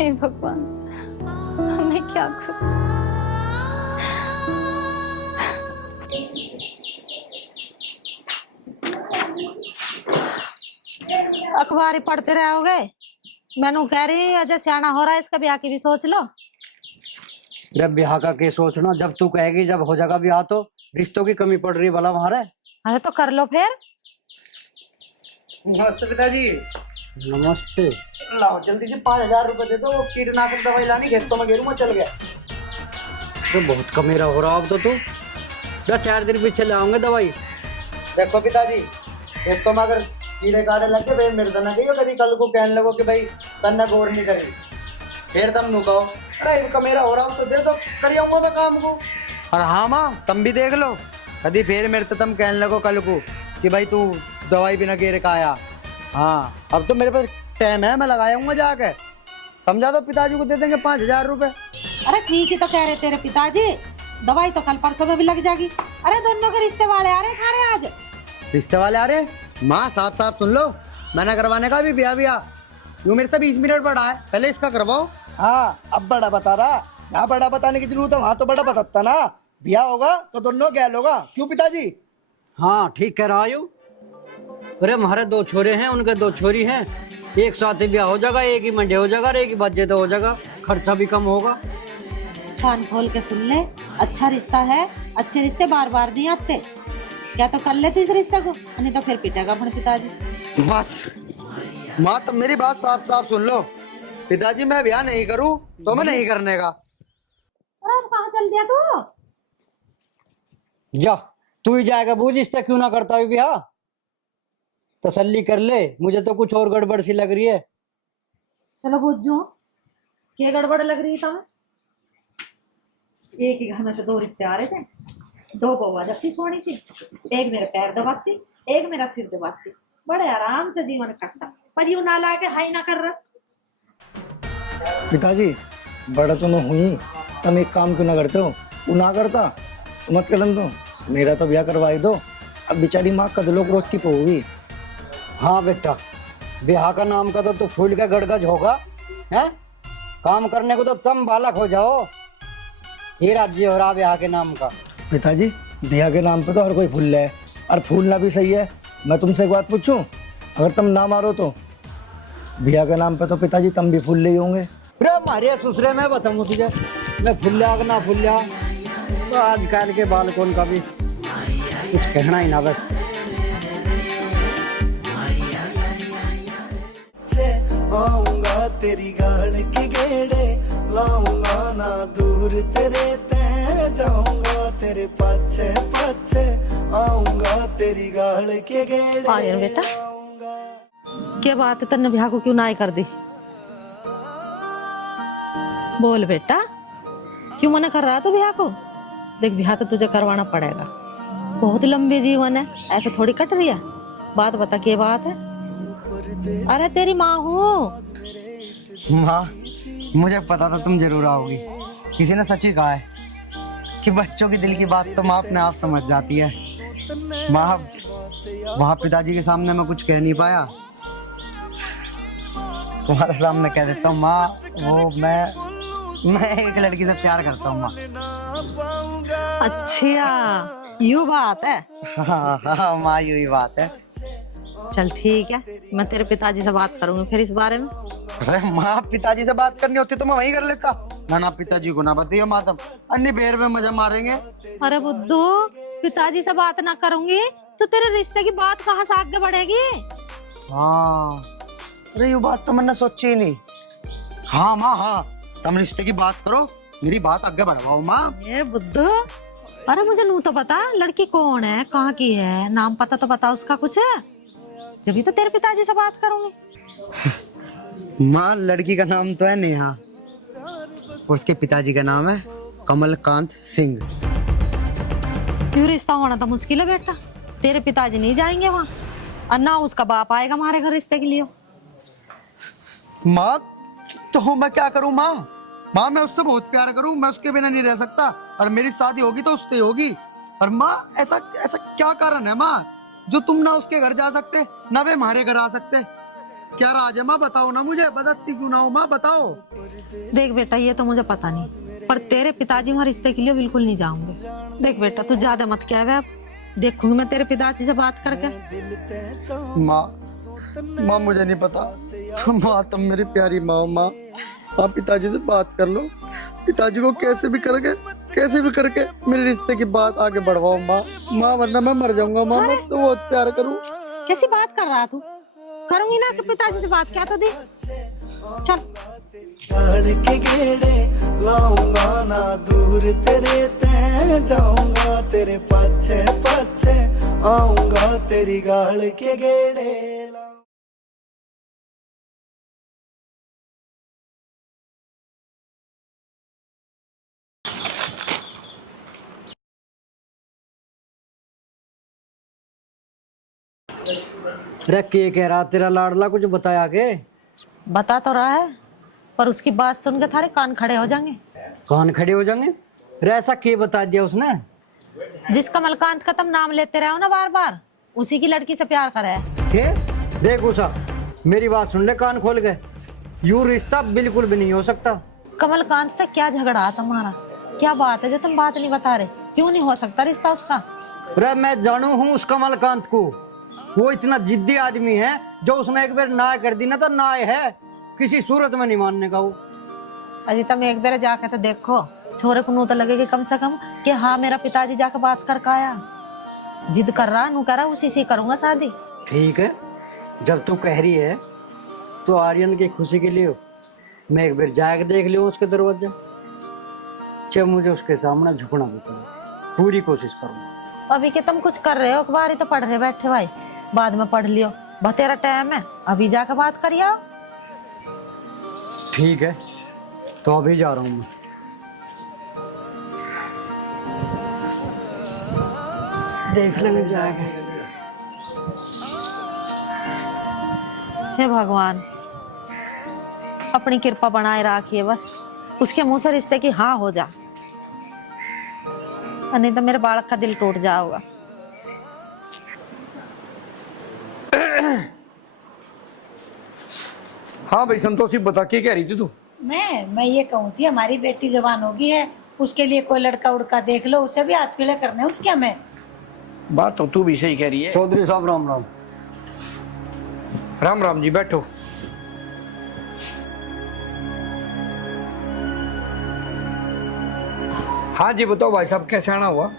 हे भगवान, मैं क्या करूं? अखबार ही पढ़ते रहोगे? मैनू कह रही अजय सियाना हो रहा है, इसका ब्याह की भी सोच लो। जब ब्याह का के सोचना, जब तू कहेगी जब हो जाएगा ब्याह तो रिश्तों की कमी पड़ रही है भला वहां रे। अरे तो कर लो फिर। नमस्ते पिताजी। नमस्ते। लाओ जल्दी से 5,000 रुपए दे दो, कीटनाशक दवाई लानी, खेतों में गेरू में चल गया। तो बहुत कमेरा हो रहा अब तो तू। क्या 4 दिन पीछे ले आऊंगे दवाई। देखो पिताजी, खेतों में अगर कीड़े काड़े लग के भाई मेरे तना कहियो कभी कल को कहने लगो कि भाई तन्ना गौर नहीं करी, फिर तुम नु कहो अरे इनका मेरा हो रहा तो दे दो, कर आऊंगा मैं काम को। और हाँ माँ तुम भी देख लो, कभी फिर मेरे तो तुम कहने लगो कल को कि भाई तू दवाई बिना गेर का आया। हाँ अब तो मेरे पास टाइम है, मैं लगाऊंगा जाके। समझा दो पिताजी को दे देंगे 5,000 रुपए। अरे ठीक ही तो कह रहे तेरे पिताजी, दवाई तो कल परसों में भी लग जाएगी। अरे दोनों के रिश्ते वाले आ रहे खा रहे आज। रिश्ते वाले आ रहे? माँ साफ साफ सुन लो, मैंने करवाने का भी ब्याह यूँ मेरे से 20 मिनट बड़ा है, पहले इसका करवाओ। हाँ अब बड़ा बता रहा, यहाँ बड़ा बताने की जरूरत है, वहाँ तो बड़ा बताता ना। ब्याह होगा तो दोनों गैल होगा, क्यों पिताजी? हाँ ठीक कह रहा हूँ। अरे हमारे 2 छोरे हैं, उनके 2 छोरी हैं, एक साथ ही ब्याह हो जाएगा, एक ही मंडे हो जाएगा और एक ही बच्चे तो हो जाएगा, खर्चा भी कम होगा। कान खोल के सुन ले, अच्छा रिश्ता है, अच्छे रिश्ते बार बार नहीं आते। क्या तो कर लेते इस रिश्ते को, नहीं तो फिर पिटेगा अपने पिताजी। बस माँ तुम मेरी बात साफ साफ सुन लो, पिताजी मैं ब्याह नहीं करूँ तो मैं नहीं करने का। अरे कहाँ चल दिया तू? जा तू ही जाएगा, बूझ इससे क्यों ना करता है ब्याह। तसल्ली कर ले, मुझे तो कुछ और गड़बड़ सी लग रही है। चलो बुझू, क्या गड़बड़ लग रही है तुम्हें? एक ही घर में से 2 रिश्ते आ रहे थे, 2 बउआ जबकि सोनी सी, एक मेरे पैर दबाती, एक मेरा सिर दबाती, बड़े आराम से जीवन कटता। पर यूं ना ला के हाई ना कर रहा। पिताजी बड़ा तो मैं हुई, तुम एक काम क्यों ना करते हो? वो ना करता तो मत करन दो, मेरा तो ब्याह करवाई दो। अब बेचारी माँ कदलों को रोकती पोगी। हाँ बेटा, ब्याह का नाम का तो तू फूल का गड़गज होगा है, काम करने को तो तुम बालक हो जाओ। ये राज्य हो रहा ब्याह के नाम का। पिताजी ब्याह के नाम पे तो हर कोई फूल है, और फूलना भी सही है। मैं तुमसे एक बात पूछूं, अगर तुम ना मारो तो ब्याह के नाम पे तो पिताजी तुम भी फूल ले होंगे। अरे मारे ससुरे में बताऊँ तुझे, मैं फुल्ला कि ना फुल्ला, तो आजकल के बालकों का भी कुछ कहना ही ना बस। आऊंगा तेरी गाल के गेड़े, लाऊंगा ना दूर तेरे ते, जाऊंगा तेरे पाछे पाछे, आऊंगा तेरी गाल के गेड़े। आया बेटा, क्या बात है, तन्ने ब्याह को क्यों ना कर दी? बोल बेटा, क्यों मना कर रहा तू ब्याह को? देख ब्याह तो तुझे करवाना पड़ेगा, बहुत लंबी जीवन है, ऐसे थोड़ी कट रही है। बात बता क्या बात है? अरे तेरी माँ हूँ। माँ मुझे पता था तुम जरूर आओगी, किसी ने सच ही कहा है कि बच्चों की दिल की बात तो माँ अपने आप समझ जाती है। माँ वहाँ पिताजी के सामने मैं कुछ कह नहीं पाया, तुम्हारे सामने कह देता हूँ माँ, वो मैं एक लड़की से प्यार करता हूँ माँ। अच्छा यूँ बात है? हाँ माँ यूँ ही बात है। चल ठीक है, मैं तेरे पिताजी से बात करूंगी फिर इस बारे में। अरे माँ पिताजी से बात करनी होती तो मैं वहीं कर लेता ना पिताजी को ना बताइए माँ, तुम अन्य बेर में मजा मारेंगे। अरे बुद्धू, पिताजी से बात ना करूंगी तो तेरे रिश्ते की बात कहाँ से आगे बढ़ेगी? हाँ अरे ये बात तो मैंने सोची ही नहीं। हाँ माँ हाँ, तुम रिश्ते की बात करो, मेरी बात आगे बढ़वाओ माँ। ये बुद्धू, अरे मुझे नू तो पता लड़की कौन है, कहाँ की है, नाम पता तो बता उसका कुछ है, जब तो तेरे पिताजी से बात करूंगी। माँ लड़की का नाम तो है नेहा, और उसके पिताजी का नाम है कमलकांत सिंह। क्यों रिश्ता होना तो मुश्किल है बेटा, तेरे पिताजी नहीं जाएंगे वहाँ, और ना उसका बाप आएगा हमारे घर रिश्ते के लिए। माँ तो मैं क्या करूँ माँ? माँ मैं उससे बहुत प्यार करूँ, मैं उसके बिना नहीं रह सकता, और मेरी शादी होगी तो उससे होगी। और माँ ऐसा क्या कारण है माँ जो तुम ना उसके घर जा सकते ना वे हमारे घर आ सकते? क्या राज है माँ, बताओ ना मुझे, बदतती क्यों ना हो माँ, बताओ। देख बेटा, ये तो मुझे पता नहीं, पर तेरे पिताजी वहाँ रिश्ते के लिए बिल्कुल नहीं जाऊंगे। देख बेटा, तू ज्यादा मत क्या है, अब देखूंगी मैं तेरे पिताजी से बात करके। माँ माँ मुझे नहीं पता माँ, तुम मेरी प्यारी माँ हो माँ। आप पिताजी से बात कर लो, पिताजी को कैसे भी करके मेरे रिश्ते की बात आगे बढ़वाओ माँ। माँ वरना मैं मर जाऊंगा माँ, मैं तो बहुत प्यार करूँ। कैसी बात कर रहा तू? करूंगी ना कि पिताजी से बात, क्या तो दे। चल के गेड़े लाऊंगा ना दूर तेरे ते जाऊंगा, तेरे पाछे पाछे आऊंगा, तेरी गाल के गेड़े। अरे के कह रहा तेरा लाडला, कुछ बताया के? बता तो रहा है, पर उसकी बात सुन के थारे कान खड़े हो जाएंगे। कान खड़े हो जाएंगे? अरे ऐसा के बता दिया उसने? जिस कमलकांत का तुम नाम लेते रहो ना बार बार, उसी की लड़की से प्यार करे है। के? देख उषा, मेरी बात सुन ले कान खोल के, यूं रिश्ता बिल्कुल भी नहीं हो सकता। कमलकांत से क्या झगड़ा है तुम्हारा? क्या बात है जो तुम बात नहीं बता रहे? क्यों नहीं हो सकता रिश्ता उसका? अरे मैं जानू हूँ उस कमलकांत को, वो इतना जिद्दी आदमी है, जो उसने एक बार ना कर दी ना तो ना है, किसी सूरत में नहीं मानने का वो। अजी तुम एक बार जाके तो देखो, छोरे को नू तो लगेगी कम से कम कि हाँ मेरा पिताजी जाके बात कर आया। जिद कर रहा नू, करा उसी से करूंगा शादी। ठीक है, जब तू कह रही है तो आर्यन की खुशी के लिए मैं एक बार जाके देख लियो उसके दरवाजे। जब मुझे उसके सामने झुकना भी पड़े, पूरी कोशिश करूंगा। अभी के तुम कुछ कर रहे हो, अखबार ही तो पढ़ रहे बैठे भाई, बाद में पढ़ लियो। बतेरा टाइम है, अभी जाके बात करिए। ठीक है, तो अभी जा रहा हूँ मैं। देख लेंगे जाएगा। हे भगवान, अपनी कृपा बनाए रखिए बस, उसके मुंह से रिश्ते की हाँ हो जा, नहीं तो मेरे बालक का दिल टूट जाएगा। हाँ भाई संतोषी, बता के कह रही थी तू? मैं ये कहूँ थी, हमारी बेटी जवान होगी है, उसके लिए कोई लड़का उड़का देख लो, उसे भी हाथ पीले करने उसके। मैं बात तो तू भी सही कह रही है। चौधरी साहब राम राम। राम राम जी, बैठो। हाँ जी बताओ भाई साहब, कैसे आना हुआ?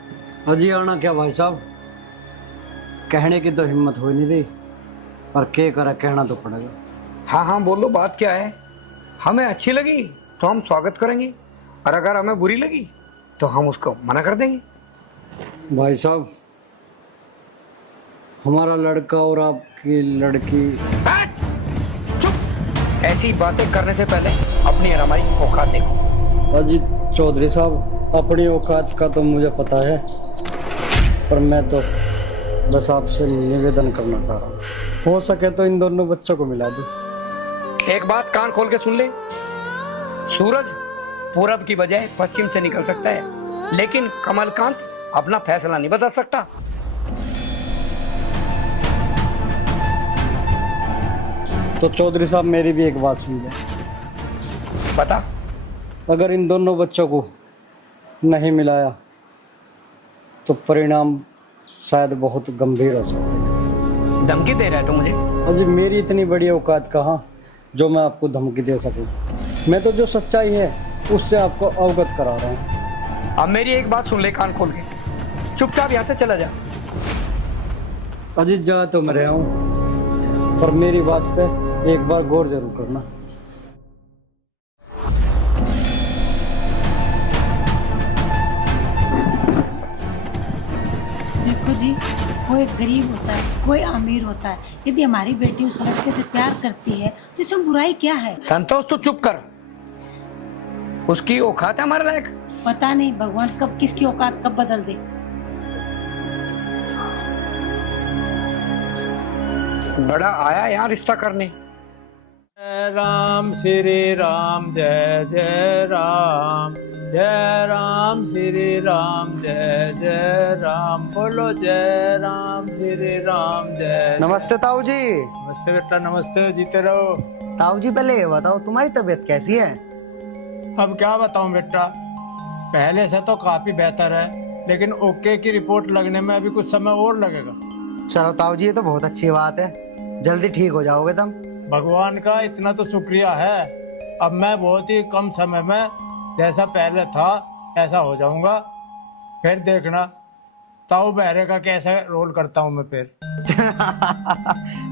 अजी आना क्या भाई साहब, कहने की तो हिम्मत हो नहीं रही, पर क्या करे, कहना तो पड़ेगा। हाँ हाँ बोलो, बात क्या है? हमें अच्छी लगी तो हम स्वागत करेंगे, और अगर हमें बुरी लगी तो हम उसको मना कर देंगे। भाई साहब, हमारा लड़का और आपकी लड़की। चुप! ऐसी बातें करने से पहले अपनी और हमारी औकात देखो। अजी चौधरी साहब, अपनी औकात का तो मुझे पता है, पर मैं तो बस आपसे निवेदन करना चाह रहा हूँ, हो सके तो इन दोनों बच्चों को मिला दो। एक बात कान खोल के सुन ले, सूरज पूरब की बजाय पश्चिम से निकल सकता है, लेकिन कमलकांत अपना फैसला नहीं बदल सकता। तो चौधरी साहब मेरी भी एक बात सुनिए। बता। अगर इन दोनों बच्चों को नहीं मिलाया तो परिणाम शायद बहुत गंभीर हो सकता है। धमकी दे रहा है तो मुझे? अजी मेरी इतनी बड़ी औकात कहाँ जो मैं आपको धमकी दे सकूं। मैं तो जो सच्चाई है उससे आपको अवगत करा रहा हूँ। अब मेरी एक बात सुन ले कान खोल के, चुपचाप यहाँ से चला जा। अजी जा तो मैं रहा हूँ, पर मेरी बात पे एक बार गौर जरूर करना। देखो जी, कोई गरीब होता है, कोई अमीर होता है, यदि हमारी बेटी उस लड़के से प्यार करती है तो इसमें बुराई क्या है? संतोष तू चुप कर, उसकी औकात है हमारे लायक? पता नहीं भगवान कब किसकी औकात कब बदल दे। बड़ा आया यहाँ रिश्ता करने। राम श्री राम, जय जय राम, जय राम श्री राम, जय जय राम, बोलो जय राम श्री राम, जय। नमस्ते ताऊ जी। नमस्ते बेटा, नमस्ते, जीते रहो। ताऊ जी पहले ये बताओ तुम्हारी तबीयत कैसी है? अब क्या बताऊं बेटा, पहले से तो काफी बेहतर है, लेकिन ओके की रिपोर्ट लगने में अभी कुछ समय और लगेगा। चलो ताऊ जी ये तो बहुत अच्छी बात है, जल्दी ठीक हो जाओगे तुम। भगवान का इतना तो शुक्रिया है, अब मैं बहुत ही कम समय में जैसा पहले था ऐसा हो जाऊंगा। फिर देखना ताऊ बहरे का कैसा रोल करता हूँ मैं फिर।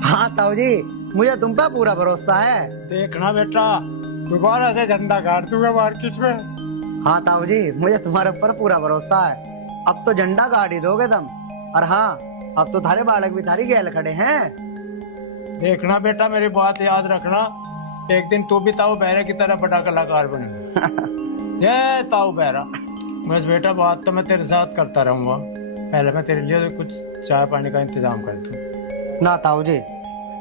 हाँ ताऊ जी मुझे तुम पे पूरा भरोसा है। देखना बेटा, दोबारा से झंडा गाड़ दूंगा मार्केट में। हाँ ताऊ जी मुझे तुम्हारे ऊपर पूरा भरोसा है, अब तो झंडा गाड़ ही दोगे तुम। और हाँ अब तो थारे बालक भी थारी गैल खड़े हैं। देखना बेटा, मेरी बात याद रखना, एक दिन तू भी ताऊ बहरे की तरह बड़ा कलाकार बनेगा। जय ताऊ बहरा। बस बेटा बात तो मैं तेरे साथ करता रहूंगा, पहले मैं तेरे लिए कुछ चाय पानी का इंतजाम कर दूं। ना ताऊ जी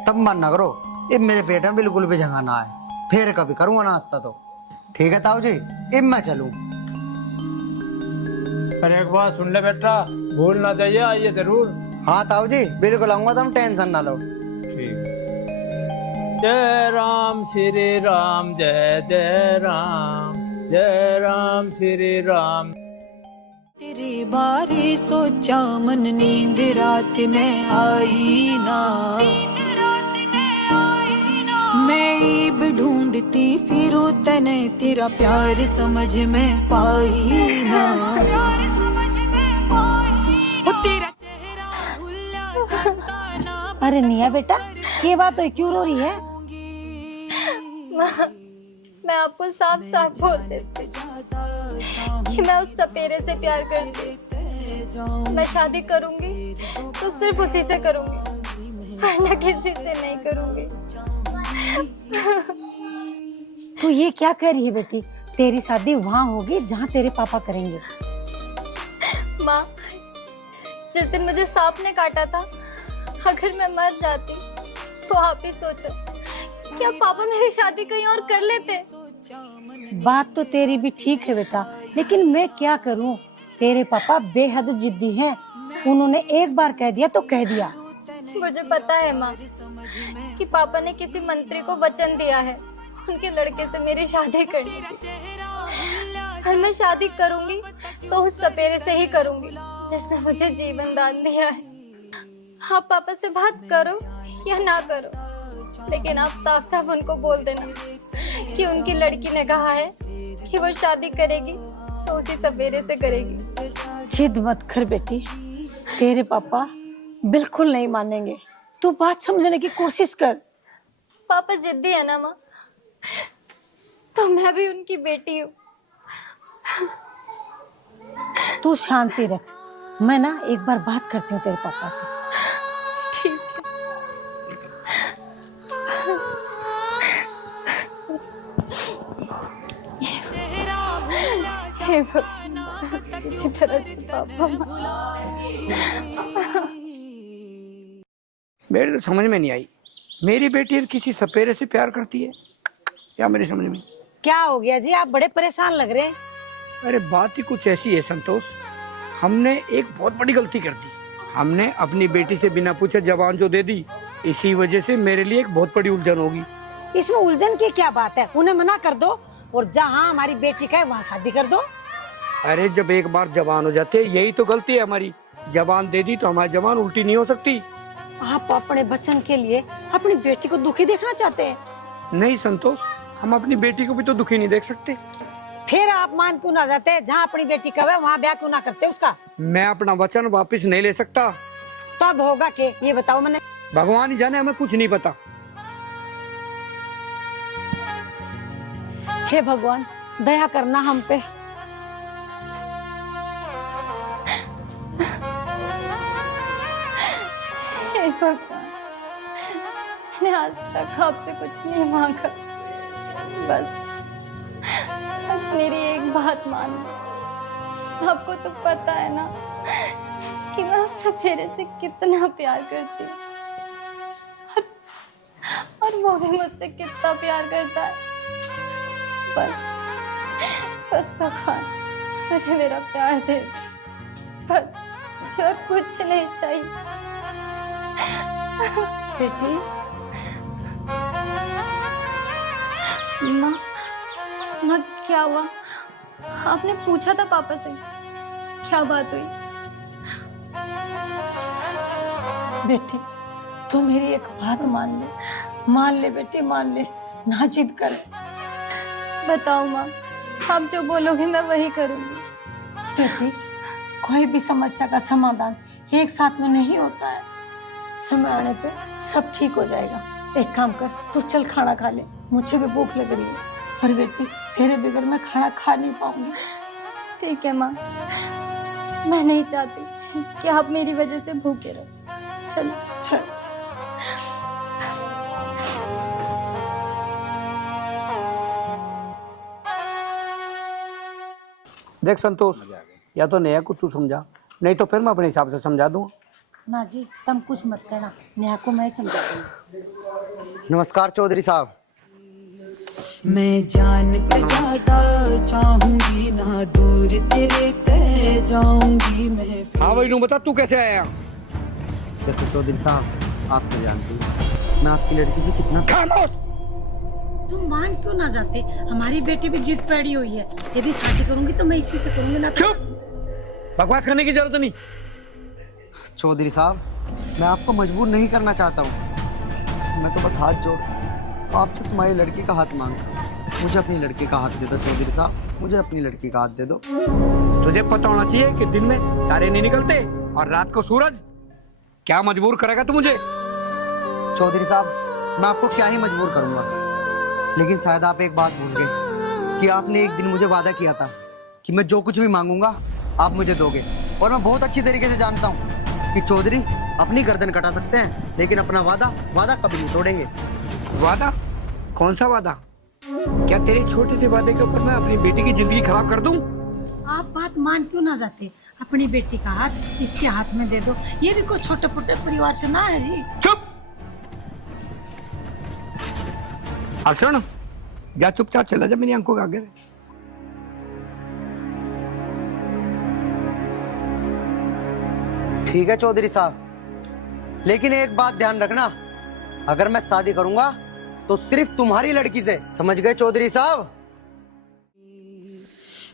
तब मन ना करो, ये मेरे पेट में बिल्कुल भी जगह ना है, फिर कभी करूंगा नाश्ता तो। ठीक है ताऊ जी अब मैं चलूं। पर एक बात सुन ले बेटा, भूल ना जाइए, आइए जरूर। हाँ ताऊ जी बिल्कुल आऊंगा, तुम टेंशन ना लो। ठीक। जय राम श्री राम, जय जय राम, जय राम श्री राम। तेरे बारे सोचा मन नींद रात ने आई ना, मैं ईब ढूंढती फिरूं तने तेरा प्यार समझ में पाई ना। अरे निया बेटा क्या बात है, क्यों रो रही है? मैं आपको साफ साफ बोल देती कि मैं उस सपेरे से प्यार करती। मैं शादी करूंगी तो सिर्फ उसी से करूंगी, वरना किसी से नहीं करूंगी। तू ये क्या कह रही है बेटी? तेरी शादी वहाँ होगी जहाँ तेरे पापा करेंगे। माँ, जिस दिन मुझे सांप ने काटा था, अगर मैं मर जाती तो आप ही सोचो, क्या पापा मेरी शादी कहीं और कर लेते? बात तो तेरी भी ठीक है बेटा, लेकिन मैं क्या करूं, तेरे पापा बेहद जिद्दी हैं। उन्होंने एक बार कह दिया तो कह दिया। मुझे पता है माँ कि पापा ने किसी मंत्री को वचन दिया है उनके लड़के से मेरी शादी करनी थी। और मैं शादी करूंगी तो उस सपेरे से ही करूंगी जिसने मुझे जीवन दान दिया है। आप पापा से बात करो या ना करो, लेकिन आप साफ साफ उनको बोल देना कि उनकी लड़की ने कहा है कि वो शादी करेगी तो उसी सपेरे से करेगी। जिद मत कर बेटी, तेरे पापा बिल्कुल नहीं मानेंगे। तू बात समझने की कोशिश कर। पापा जिद्दी है ना माँ, तो मैं भी उनकी बेटी हूँ। तू शांति रख, मैं ना एक बार बात करती हूँ तेरे पापा से। ठीक है। किसी तरह से पापा मेरे तो समझ में नहीं आई, मेरी बेटी किसी सपेरे से प्यार करती है या मेरी समझ में। क्या हो गया जी, आप बड़े परेशान लग रहे हैं। अरे बात ही कुछ ऐसी है संतोष, हमने एक बहुत बड़ी गलती कर दी। हमने अपनी बेटी से बिना पूछे जबान जो दे दी, इसी वजह से मेरे लिए एक बहुत बड़ी उलझन होगी। इसमें उलझन की क्या बात है? उन्हें मना कर दो और जहाँ हमारी बेटी का है वहाँ शादी कर दो। अरे जब एक बार जबान हो जाते, यही तो गलती है हमारी। जबान दे दी तो हमारी जबान उल्टी नहीं हो सकती। आप अपने बच्चन के लिए अपनी बेटी को दुखी देखना चाहते हैं? नहीं संतोष, हम अपनी बेटी को भी तो दुखी नहीं देख सकते। फिर आप मान क्यों ना जाते? जहाँ अपनी बेटी का है वहाँ ब्याह क्यों ना करते उसका? मैं अपना वचन वापस नहीं ले सकता। तो अब होगा के ये बताओ मैंने? भगवान ही जाने, हमें कुछ नहीं पता। हे भगवान दया करना हम पे। हे भगवान, मैंने आज तक आपसे कुछ नहीं मांगा, बस मेरी एक बात मान लो। आपको तो पता है ना कि मैं उस सपेरे से कितना प्यार करती हूँ और वो भी मुझसे कितना प्यार करता है। बस भगवान मुझे मेरा प्यार दे, बस मुझे और कुछ नहीं चाहिए। बेटी माँ क्या हुआ? आपने पूछा था पापा से, क्या बात हुई? बेटी तू मेरी एक बात मान ले बेटी, मान ले, ना जिद कर। बताओ माँ, आप जो बोलोगे मैं वही करूँगी। बेटी कोई भी समस्या का समाधान एक साथ में नहीं होता है, समय आने पे सब ठीक हो जाएगा। एक काम कर, तू चल खाना खा ले, मुझे भी भूख लग रही है। पर बेटी तेरे बगैर मैं खाना खा नहीं पाऊंगी। ठीक है माँ, मैं नहीं चाहती कि आप मेरी वजह से भूखे रहो। चलो चल। देख संतोष, या तो नया कुछ तू समझा, नहीं तो फिर मैं अपने हिसाब से समझा दूंगा। ना जी तुम कुछ मत कहना, नेहा को मैं समझा दूंगी। नमस्कार चौधरी साहब। मैं जान के ज्यादा चाहूंगी ना, दूर तेरे ते जाऊंगी मैं। हाँ भाई नू बता, तू कैसे आया? देखो चौधरी साहब, आप तो जानते हैं मैं आपकी लड़की से कितना। खामोश! तुम मान क्यों ना जाते? हमारी बेटी भी जिद पड़ी हुई है, यदि शादी करूंगी तो मैं इसी से करूंगी ना। चुप! बकवास करने की जरूरत नहीं। चौधरी साहब, मैं आपको मजबूर नहीं करना चाहता हूँ, मैं तो बस हाथ जोड़ आपसे तुम्हारी लड़की का हाथ मांग, मुझे अपनी लड़की का हाथ दे दो चौधरी साहब, मुझे अपनी लड़की का हाथ दे दो। तुझे पता होना चाहिए कि दिन में तारे नहीं निकलते और रात को सूरज। क्या मजबूर करेगा तू मुझे? चौधरी साहब, मैं आपको क्या ही मजबूर करूंगा, लेकिन शायद आप एक बात भूल गए कि आपने एक दिन मुझे वादा किया था कि मैं जो कुछ भी मांगूंगा आप मुझे दोगे। और मैं बहुत अच्छी तरीके से जानता हूँ कि चौधरी अपनी गर्दन कटा सकते हैं, लेकिन अपना वादा कभी नहीं तोड़ेंगे। वादा? कौन सा वादा? क्या तेरे छोटे से वादे के ऊपर मैं अपनी बेटी की जिंदगी खराब कर दूं? आप बात मान क्यों ना जाते? अपनी बेटी का हाथ इसके हाथ में दे दो, ये भी कोई छोटे पुट्टे परिवार से ना है जी। चुप! अर्षण, जा चुपचाप चला जा मेरी आंखों के आगे। ठीक है चौधरी साहब, लेकिन एक बात ध्यान रखना, अगर मैं शादी करूंगा तो सिर्फ तुम्हारी लड़की से, समझ गए चौधरी साहब?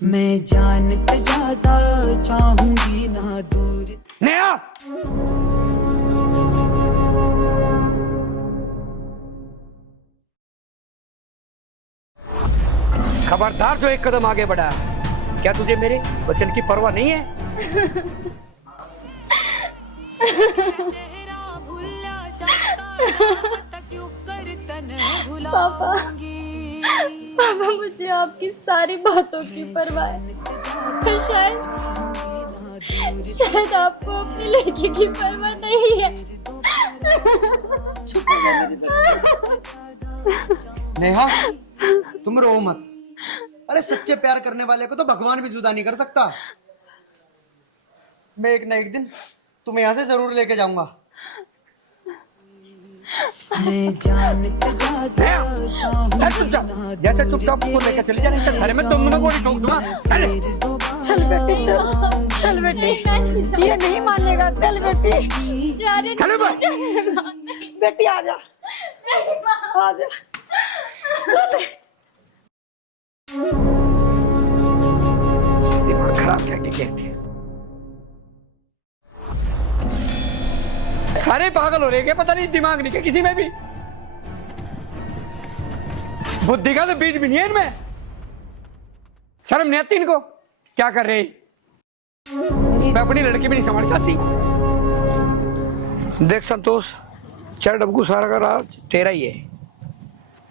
मैं जान के ज्यादा चाहूंगी ना, दूर। नेहा! खबरदार जो एक कदम आगे बढ़ा, क्या तुझे मेरे वचन की परवाह नहीं है? पापा मुझे आपकी सारी बातों की परवाह है, पर शायद आपको अपनी लड़की की परवाह नहीं है। नेहा, तुम रो मत। अरे सच्चे प्यार करने वाले को तो भगवान भी जुदा नहीं कर सकता। मैं एक ना एक दिन तुम्हें यहाँ से जरूर लेके जाऊंगा। मैं जान के ज्यादा चुपचाप, जैसे चुपचाप को लेकर चली जा, नहीं तो घर में तुम दोनों को नहीं ठोक दूंगा। चल बेटी चल बेटी, ये नहीं मानेगा। चल बेटी, चलो बेटी आजा आजा, चल। दिमाग खराब क्या कहते हैं, सारे पागल हो रहे हैं, पता नहीं दिमाग नहीं क्या किसी में भी, बुद्धि का तो बीज भी नहीं है इनमें। शर्म नहीं आती इनको? क्या कर रहे? मैं अपनी लड़की भी नहीं समझ पाती। देख संतोष, चल डबकू, सारा का राज तेरा ही है,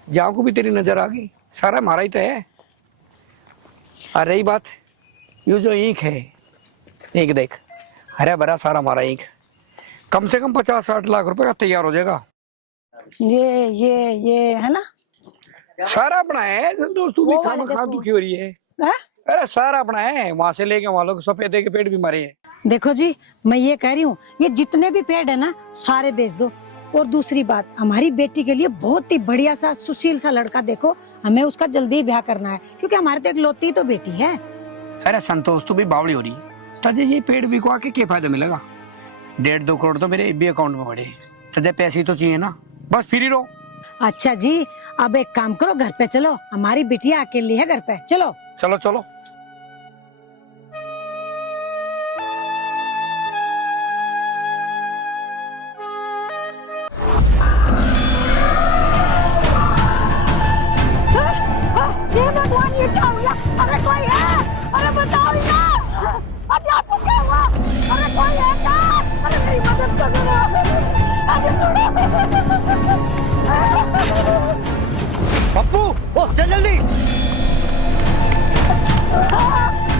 जहां को भी तेरी नजर आ गई सारा हमारा ही तो है। और रही बात ये जो ईंख है, ईंख देख, हरा भरा सारा हमारा ईंख, कम से कम 50-60 लाख रुपए का तैयार हो जाएगा। ये है ना, सारा अपना है दोस्त, तू भी खामा खा दुखी हो रही है। अरे सारा अपना है, वहां से लेके वहां लोग सफेदे के पेड़ भी मरे हैं। देखो जी, मैं ये कह रही हूँ, ये जितने भी पेड़ है ना सारे बेच दो। और दूसरी बात, हमारी बेटी के लिए बहुत ही बढ़िया सा सुशील सा लड़का देखो, हमें उसका जल्दी ब्याह करना है, क्योंकि हमारे तो इकलौती तो बेटी है। अरे संतोष, तू भी बावड़ी हो रही है, तुझे ये पेड़ बिकवा के क्या फायदा मिलेगा? 1.5-2 करोड़ तो मेरे भी अकाउंट में पड़े, तुझे पैसे तो चाहिए ना, बस फ्री रहो। अच्छा जी, अब एक काम करो, घर पे चलो, हमारी बिटिया अकेली है घर पे, चलो। चलो चलो। ये भगवान, ये क्या हुआ? अरे कोई है? अरे बताओ ना, अरे आपको क्या हुआ? अरे कोई है क्या? अरे मेरी मदद करो, अरे सुनो। पप्पू, ओ चल जल्दी।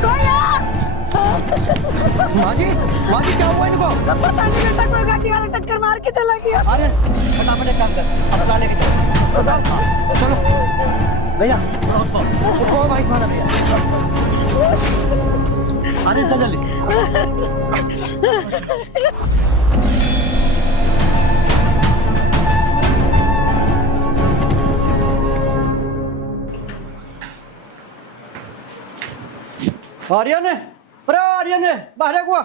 कोई है? माँ जी क्या हुआ इनको? पता नहीं बेटा, कोई गाड़ी वाला टक्कर मार के चला गया। अरे फटाफट एक काम कर, अस्पताल लेके चलो। चलो भैया, ओ भाई खाना भैया। अरे चल जल्दी। आर्यन, अरे आर्यन बाहर हुआ।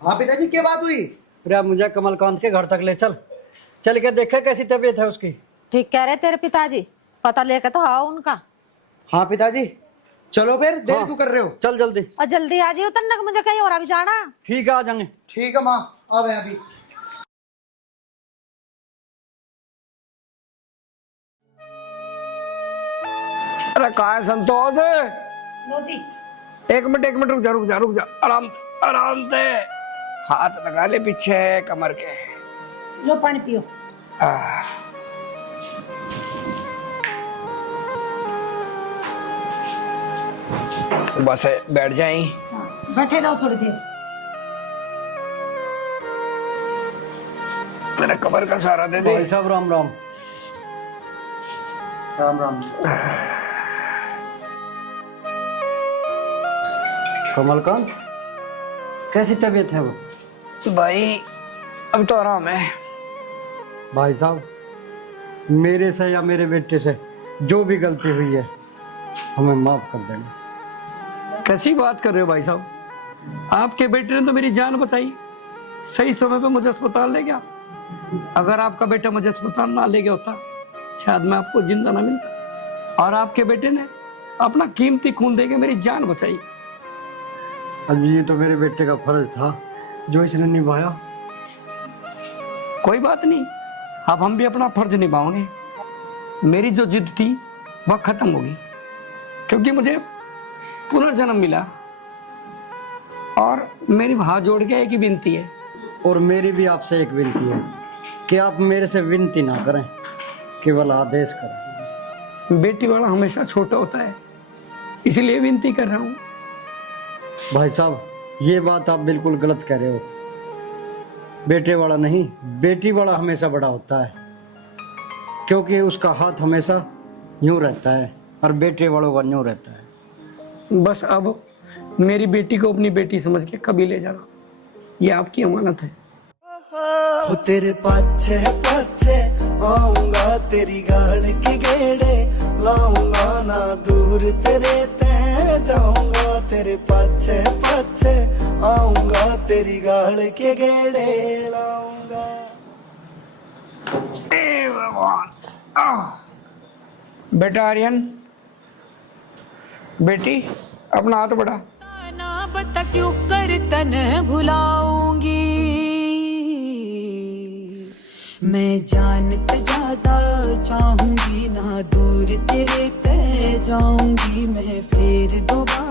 हाँ पिताजी, क्या बात हुई? अरे मुझे कमलकांत के घर तक ले चल, चल के देखे कैसी तबीयत है उसकी। ठीक कह रहे तेरे पिताजी, पता लेके तो आओ उनका। हाँ पिताजी, चलो फिर, देर हाँ। क्यों कर रहे हो? चल जल्दी। और जल्दी आ जाइए, तन्नक मुझे कहीं और अभी जाना। ठीक है, आ जाएंगे। ठीक है माँ, अब है अभी। अरे कहाँ है संतोष? लो जी। एक मिनट, रुक जा। आराम से हाथ लगा ले पीछे कमर के। लो पानी पियो। बस बैठ जाए। बैठे रहो थोड़ी देर। मेरा कमर का सहारा दे दे। भाई साहब राम राम। राम राम। कमलकांत, कैसी तबीयत है वो? भाई अब तो आराम है। भाई साहब, मेरे से या मेरे बेटे से जो भी गलती हुई है हमें माफ कर देना। कैसी बात कर रहे हो भाई साहब? आपके बेटे ने तो मेरी जान बचाई, सही समय पे मुझे अस्पताल ले गया। अगर आपका बेटा मुझे अस्पताल ना ले गया होता, शायद मैं आपको जिंदा ना मिलता। और आपके बेटे ने अपना कीमती खून देके मेरी जान बचाई। अजी ये तो मेरे बेटे का फर्ज था जो इसने निभाया। कोई बात नहीं, अब हम भी अपना फर्ज निभाएंगे। मेरी जो जिद थी वह खत्म होगी, क्योंकि मुझे पुनर्जन्म मिला। और मेरी हाथ जोड़ के एक ही विनती है। और मेरी भी आपसे एक विनती है कि आप मेरे से विनती ना करें, केवल आदेश करें। बेटी वाला हमेशा छोटा होता है, इसलिए विनती कर रहा हूँ। भाई साहब, ये बात आप बिल्कुल गलत कह रहे हो। बेटे वाला नहीं, बेटी वाला हमेशा बड़ा होता है, क्योंकि उसका हाथ हमेशा यूं रहता है और बेटे वालों का यूं रहता है। बस अब मेरी बेटी को अपनी बेटी समझ के कभी ले जाना, ये आपकी अमानत है। तेरे पाछे पाछे आऊंगा, तेरी गाल के गेड़े लाऊंगा, ना दूर तेरे ते जाऊंगा। तेरे पाछे पाछे आऊंगा, तेरी गाल के गेड़े लाऊंगा। बेटा आर्यन, बेटी अपना हाथ बढ़ा। ना बता क्यों कर तन भुलाऊंगी, मैं जानते ज्यादा चाहूंगी, ना दूर तेरे ते जाऊंगी, मैं फिर दोबारा